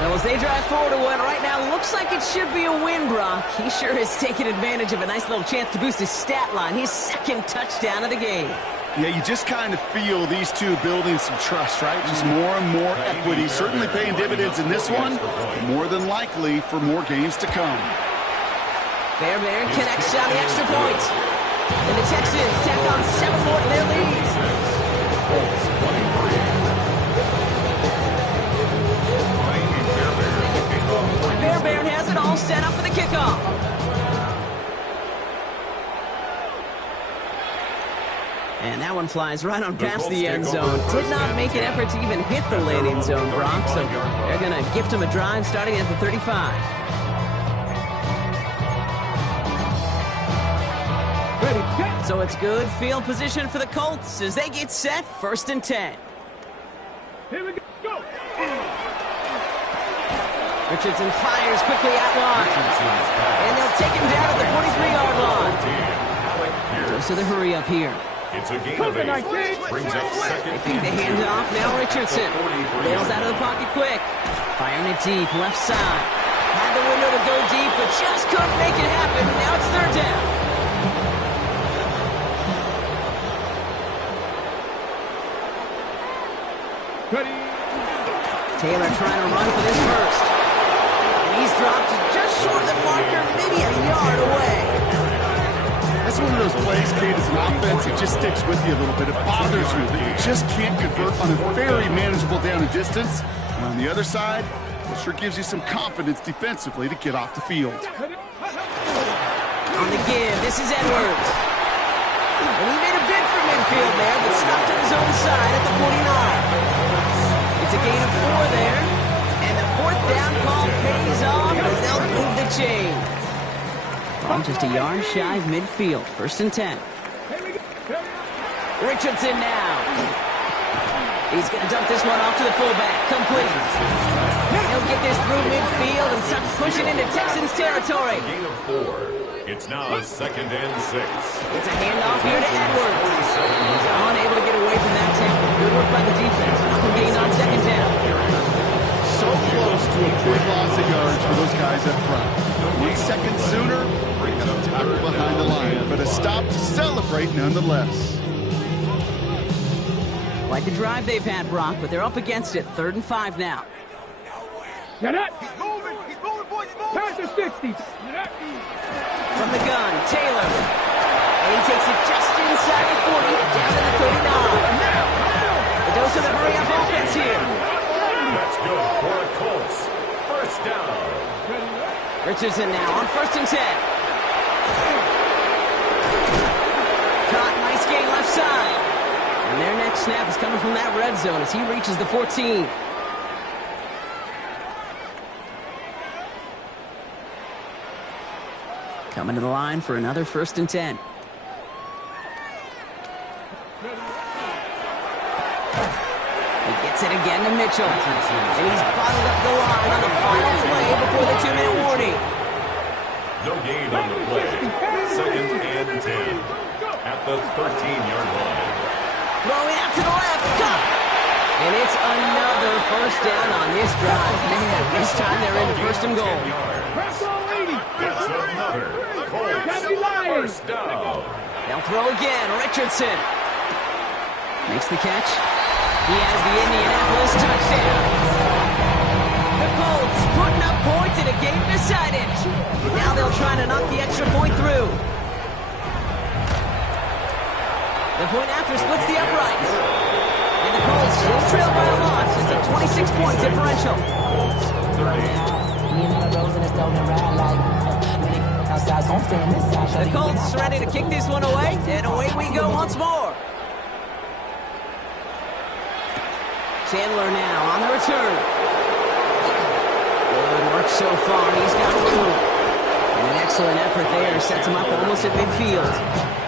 Well, as they drive forward to one right now, looks like it should be a win, Brock. He sure has taken advantage of a nice little chance to boost his stat line. His 2nd touchdown of the game. Yeah, you just kind of feel these two building some trust, right? Just more and more equity. Certainly paying dividends in this one. More than likely for more games to come. Fairbairn connects on the extra point. And the Texans tack on 7 more to their lead. Fairbairn has it all set up for the kickoff. And that one flies right on past the end zone. Did not make an effort to even hit the landing zone, Brock. So they're going to gift him a drive starting at the 35. So it's good field position for the Colts as they get set 1st and 10. Here we go. Richardson fires quickly out wide. And they'll take him down at the 43-yard line. Goes to the hurry up here. It's a gain of 8. Brings up second. They think the handoff. Now Richardson bails out of the pocket quick. Firing it deep, left side. Had the window to go deep, but just couldn't make it happen. Now it's third down. Taylor trying to run for this first. And he's dropped just short of the marker, maybe a yard away. That's one of those plays, Kate, as an offense, it just sticks with you a little bit. It bothers you that you just can't convert on a very manageable down and distance. And on the other side, it sure gives you some confidence defensively to get off the field. On the give, this is Edwards. And he made a bid for midfield there, but stopped on his own side at the 49. It's a gain of 4 there. And the fourth down call pays off as they'll move the chain. Ball just a yard shy of midfield. First and 10. Richardson now. He's going to dump this one off to the fullback. Complete. He'll get this through midfield and start pushing into Texans territory. Gain of 4. It's now second and 6. It's a handoff here to Edwards. He's unable to get away from that tackle. Good work by the defense. Nothing gained on second down. So close to a big loss of yards for those guys up front. 1 second sooner, bring a tackle behind the line, but a stop to celebrate nonetheless. Quite the drive they've had, Brock, but they're up against it. 3rd and 5 now. Get up! He's moving, boys, he's moving! Pass the 60. From the gun, Taylor. And he takes it just inside the 40, down to the 39. The dose of the hurry-up offense here. That's good for a Colts. First down. Richardson now on 1st and 10. Caught, nice gain left side. And their next snap is coming from that red zone as he reaches the 14. Coming to the line for another 1st and 10. He gets it again to Mitchell. And he's bottled up the line on the final play before the 2-minute warning. No gain on the play. Second and 10. At the 13-yard line. Throwing out to the left. Cut! And it's another first down on this drive. Man, this time they're into 1st and goal. That's another Colts first down. They'll throw again. Richardson makes the catch. He has the Indianapolis touchdown. The Colts putting up points in a game decided. Now they'll try to knock the extra point through. The point after splits the uprights. And the Colts still trail by a lot. It's a 26-point differential. Colts 30. The Colts ready to kick this one away, and away we go once more. Chandler now on the return. Good work so far. He's got room. And an excellent effort there sets him up almost at midfield.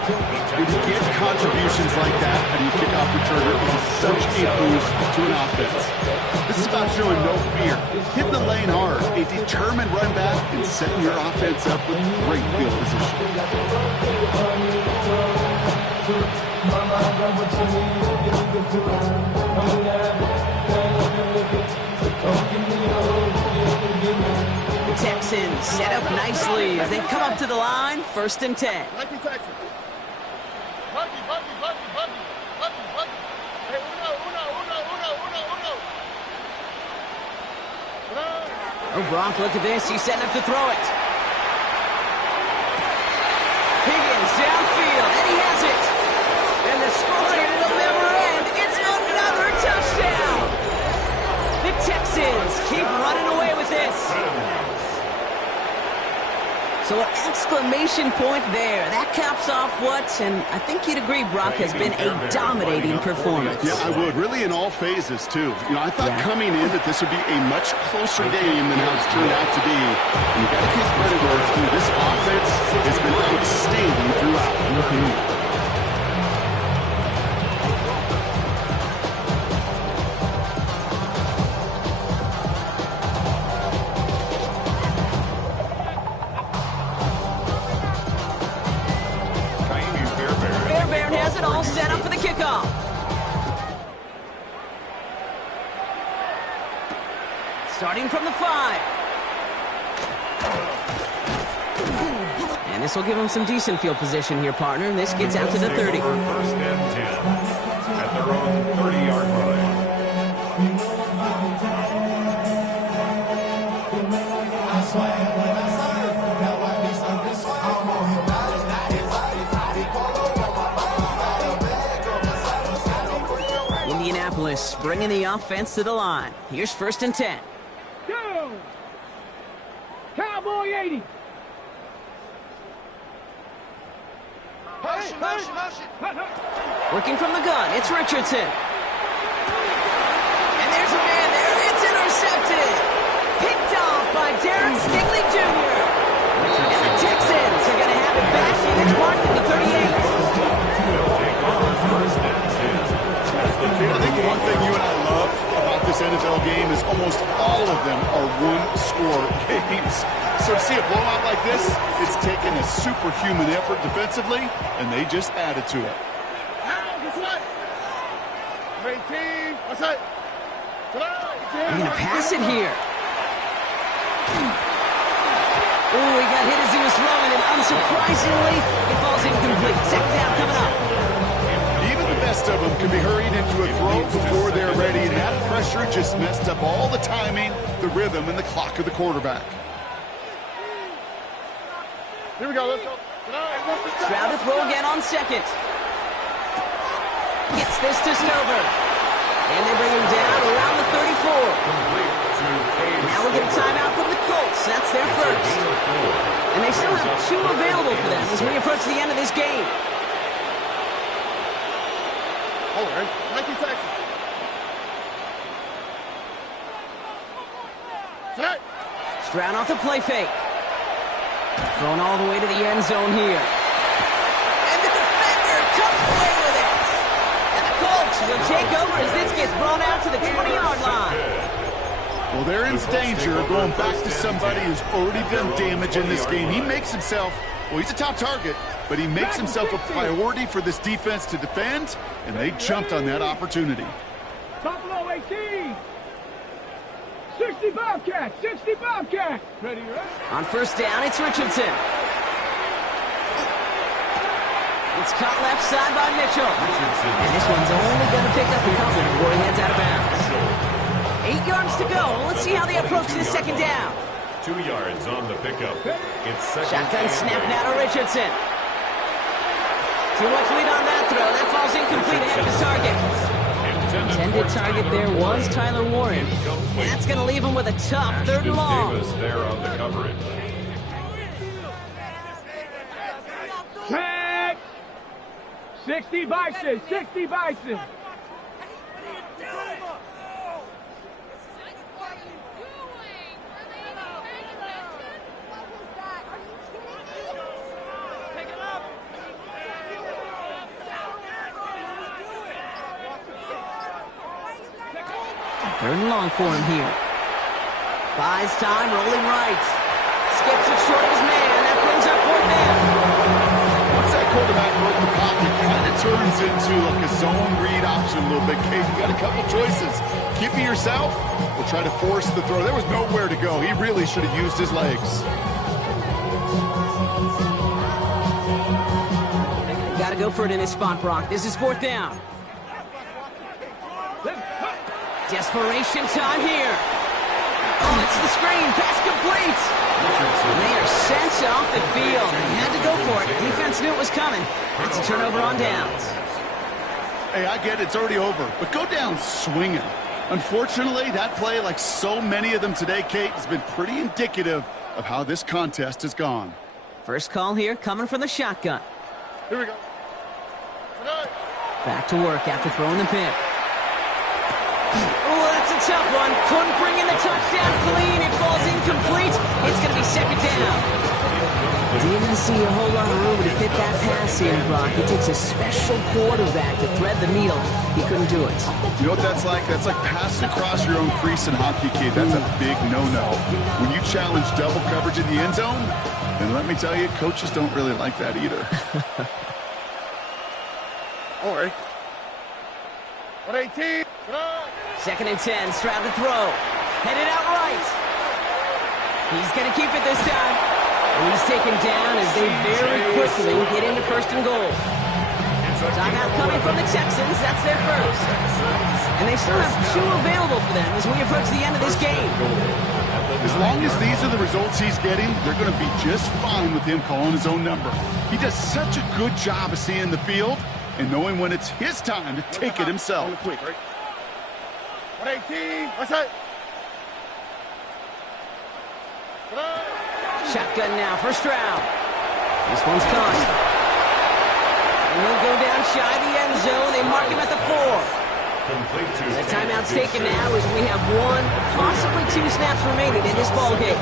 When you get contributions like that, and you kick off returner, it is such a boost to an offense. This is about showing no fear. Hit the lane hard, a determined run back, and setting your offense up with great field position. The Texans set up nicely as they come up to the line, 1st and 10. Oh, Brock, look at this. He's setting up to throw it. Higgins downfield, and he has it. And the scoring, it'll never end. It's another touchdown. The Texans keep running away with this. So an exclamation point there. That caps off what, and I think you'd agree, Brock, has been a dominating performance. Yeah, I would. Really in all phases, too. You know, I thought coming in that this would be a much closer game than how it's turned out to be. And you got to give credit where it's due. This offense has been outstanding throughout. kickoff. Starting from the 5. And this will give them some decent field position here, partner. And this gets out to the 30. First and 10 at their own 30-yard line. Indianapolis bringing the offense to the line. Here's first and 10. Go! Cowboy 80. Motion, motion, motion. Working from the gun, it's Richardson. And there's a man there. It's intercepted. Picked off by Derek Stingley Jr. And the Texans are going to have it back. It's marked at the 38. They'll take over first and 10 as the I think one thing you and I love about this NFL game is almost all of them are one-score games. So to see a blowout like this, it's taken a superhuman effort defensively, and they just added to it. They're going to pass it here. Oh, he got hit as he was throwing, and unsurprisingly, it falls incomplete. Second down coming up. Even the best of them can be hurried into a throw before they're ready, and that pressure just messed up all the timing, the rhythm, and the clock of the quarterback. Here we go, let's go. Stroud to throw again on second. Gets this to Stover. And they bring him down around the 34. Now we'll get a timeout from the Colts. That's their first. And they still have 2 available for them as we approach the end of this game. All right, 19 Texas. Stroud off the play fake. Thrown all the way to the end zone here. And the defender comes away with it. And the Colts will take over as this gets brought out to the 20-yard line. Well, they're in danger going back to somebody who's already done damage in this game. He makes himself, well, he's a top target, but he makes himself a priority for this defense to defend, and they jumped on that opportunity. Buffalo 18. 60 Bobcats. 60 Bobcats. Ready, right? On first down, it's Richardson. It's caught left side by Mitchell. And this one's only going to pick up a couple before he heads out of bounds. 8 yards to go. Let's see how they approach this second down. 2 yards on the pickup. It's second. Shotgun snap now to Richardson. Too much lead on that throw. That falls incomplete ahead of his target. Intended target there was Tyler Warren. And that's going to leave him with a tough 3rd and long. Davis there on the coverage. Check. 60 Bison. 60 Bison. Third and long for him here. Buys time, rolling right. Skips it short of his man. That brings up 4th down. Once that quarterback broke the pocket, it kind of turns into like a zone read option a little bit. Kate, you got a couple choices. Keep it yourself or try to force the throw. There was nowhere to go. He really should have used his legs. Got to go for it in his spot, Brock. This is 4th down. Desperation time here. Oh, it's the screen. Pass complete. And they are sent off the field. They had to go for it. Defense knew it was coming. That's a turnover on downs. Hey, I get it. It's already over. But go down swinging. Unfortunately, that play, like so many of them today, Kate, has been pretty indicative of how this contest has gone. First call here coming from the shotgun. Here we go. Back to work after throwing the pick. Oh, that's a tough one. Couldn't bring in the touchdown clean. It falls incomplete. It's going to be second down. Didn't see a whole lot of room to fit that pass in, Brock. It takes a special quarterback to thread the needle. He couldn't do it. You know what that's like? That's like passing across your own crease in hockey, kid. That's a big no-no. When you challenge double coverage in the end zone, then let me tell you, coaches don't really like that either. All right. 118. Second and 10, Stroud to throw. Headed out right. He's going to keep it this time. And he's taken down as they very quickly get into first and goal. Timeout coming from the Texans. That's their first. And they still have 2 available for them as we approach the end of this game. As long as these are the results he's getting, they're going to be just fine with him calling his own number. He does such a good job of seeing the field and knowing when it's his time to take it himself. 118. What's that? Shotgun now for Stroud. This one's caught. And he'll go down shy of the end zone. They mark him at the 4. The timeout's taken now as we have 1, possibly 2 snaps remaining in this ballgame.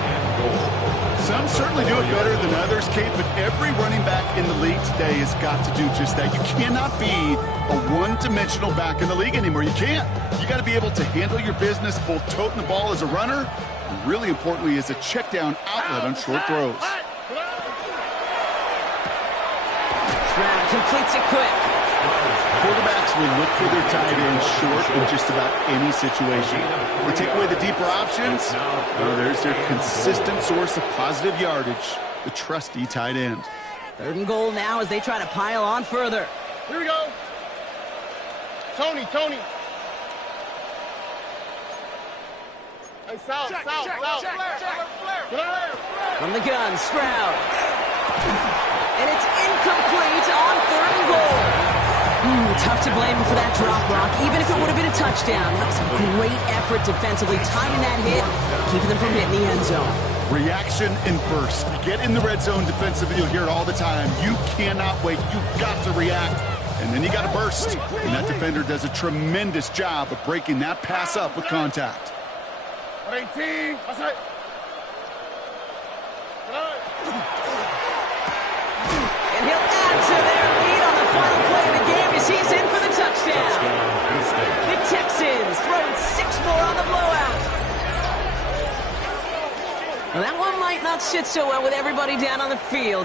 Some certainly do it better than others, Kate, but every running back in the league today has got to do just that. You cannot be a one-dimensional back in the league anymore. You can't. You got to be able to handle your business, both toting the ball as a runner, and really importantly as a check-down outlet on short throws. Stroud completes it quick. Quarterbacks will look for their tight end short in just about any situation. They take away the deeper options. Well, there's their consistent source of positive yardage, the trusty tight end. Third and goal now as they try to pile on further. Here we go. Tony. Hey, South. From the gun, Stroud. And it's incomplete on third and goal. Tough to blame him for that drop, Brock, even if it would have been a touchdown. That was a great effort defensively, timing that hit, keeping them from hitting the end zone. Reaction and burst. You get in the red zone defensively, you'll hear it all the time. You cannot wait. You've got to react, and then you got to burst. And that defender does a tremendous job of breaking that pass up with contact. 118. What's that? And he'll add to their lead on the final play of the game as he's in for the touchdown. The Texans throwing 6 more on the blowout. Well, that one might not sit so well with everybody down on the field.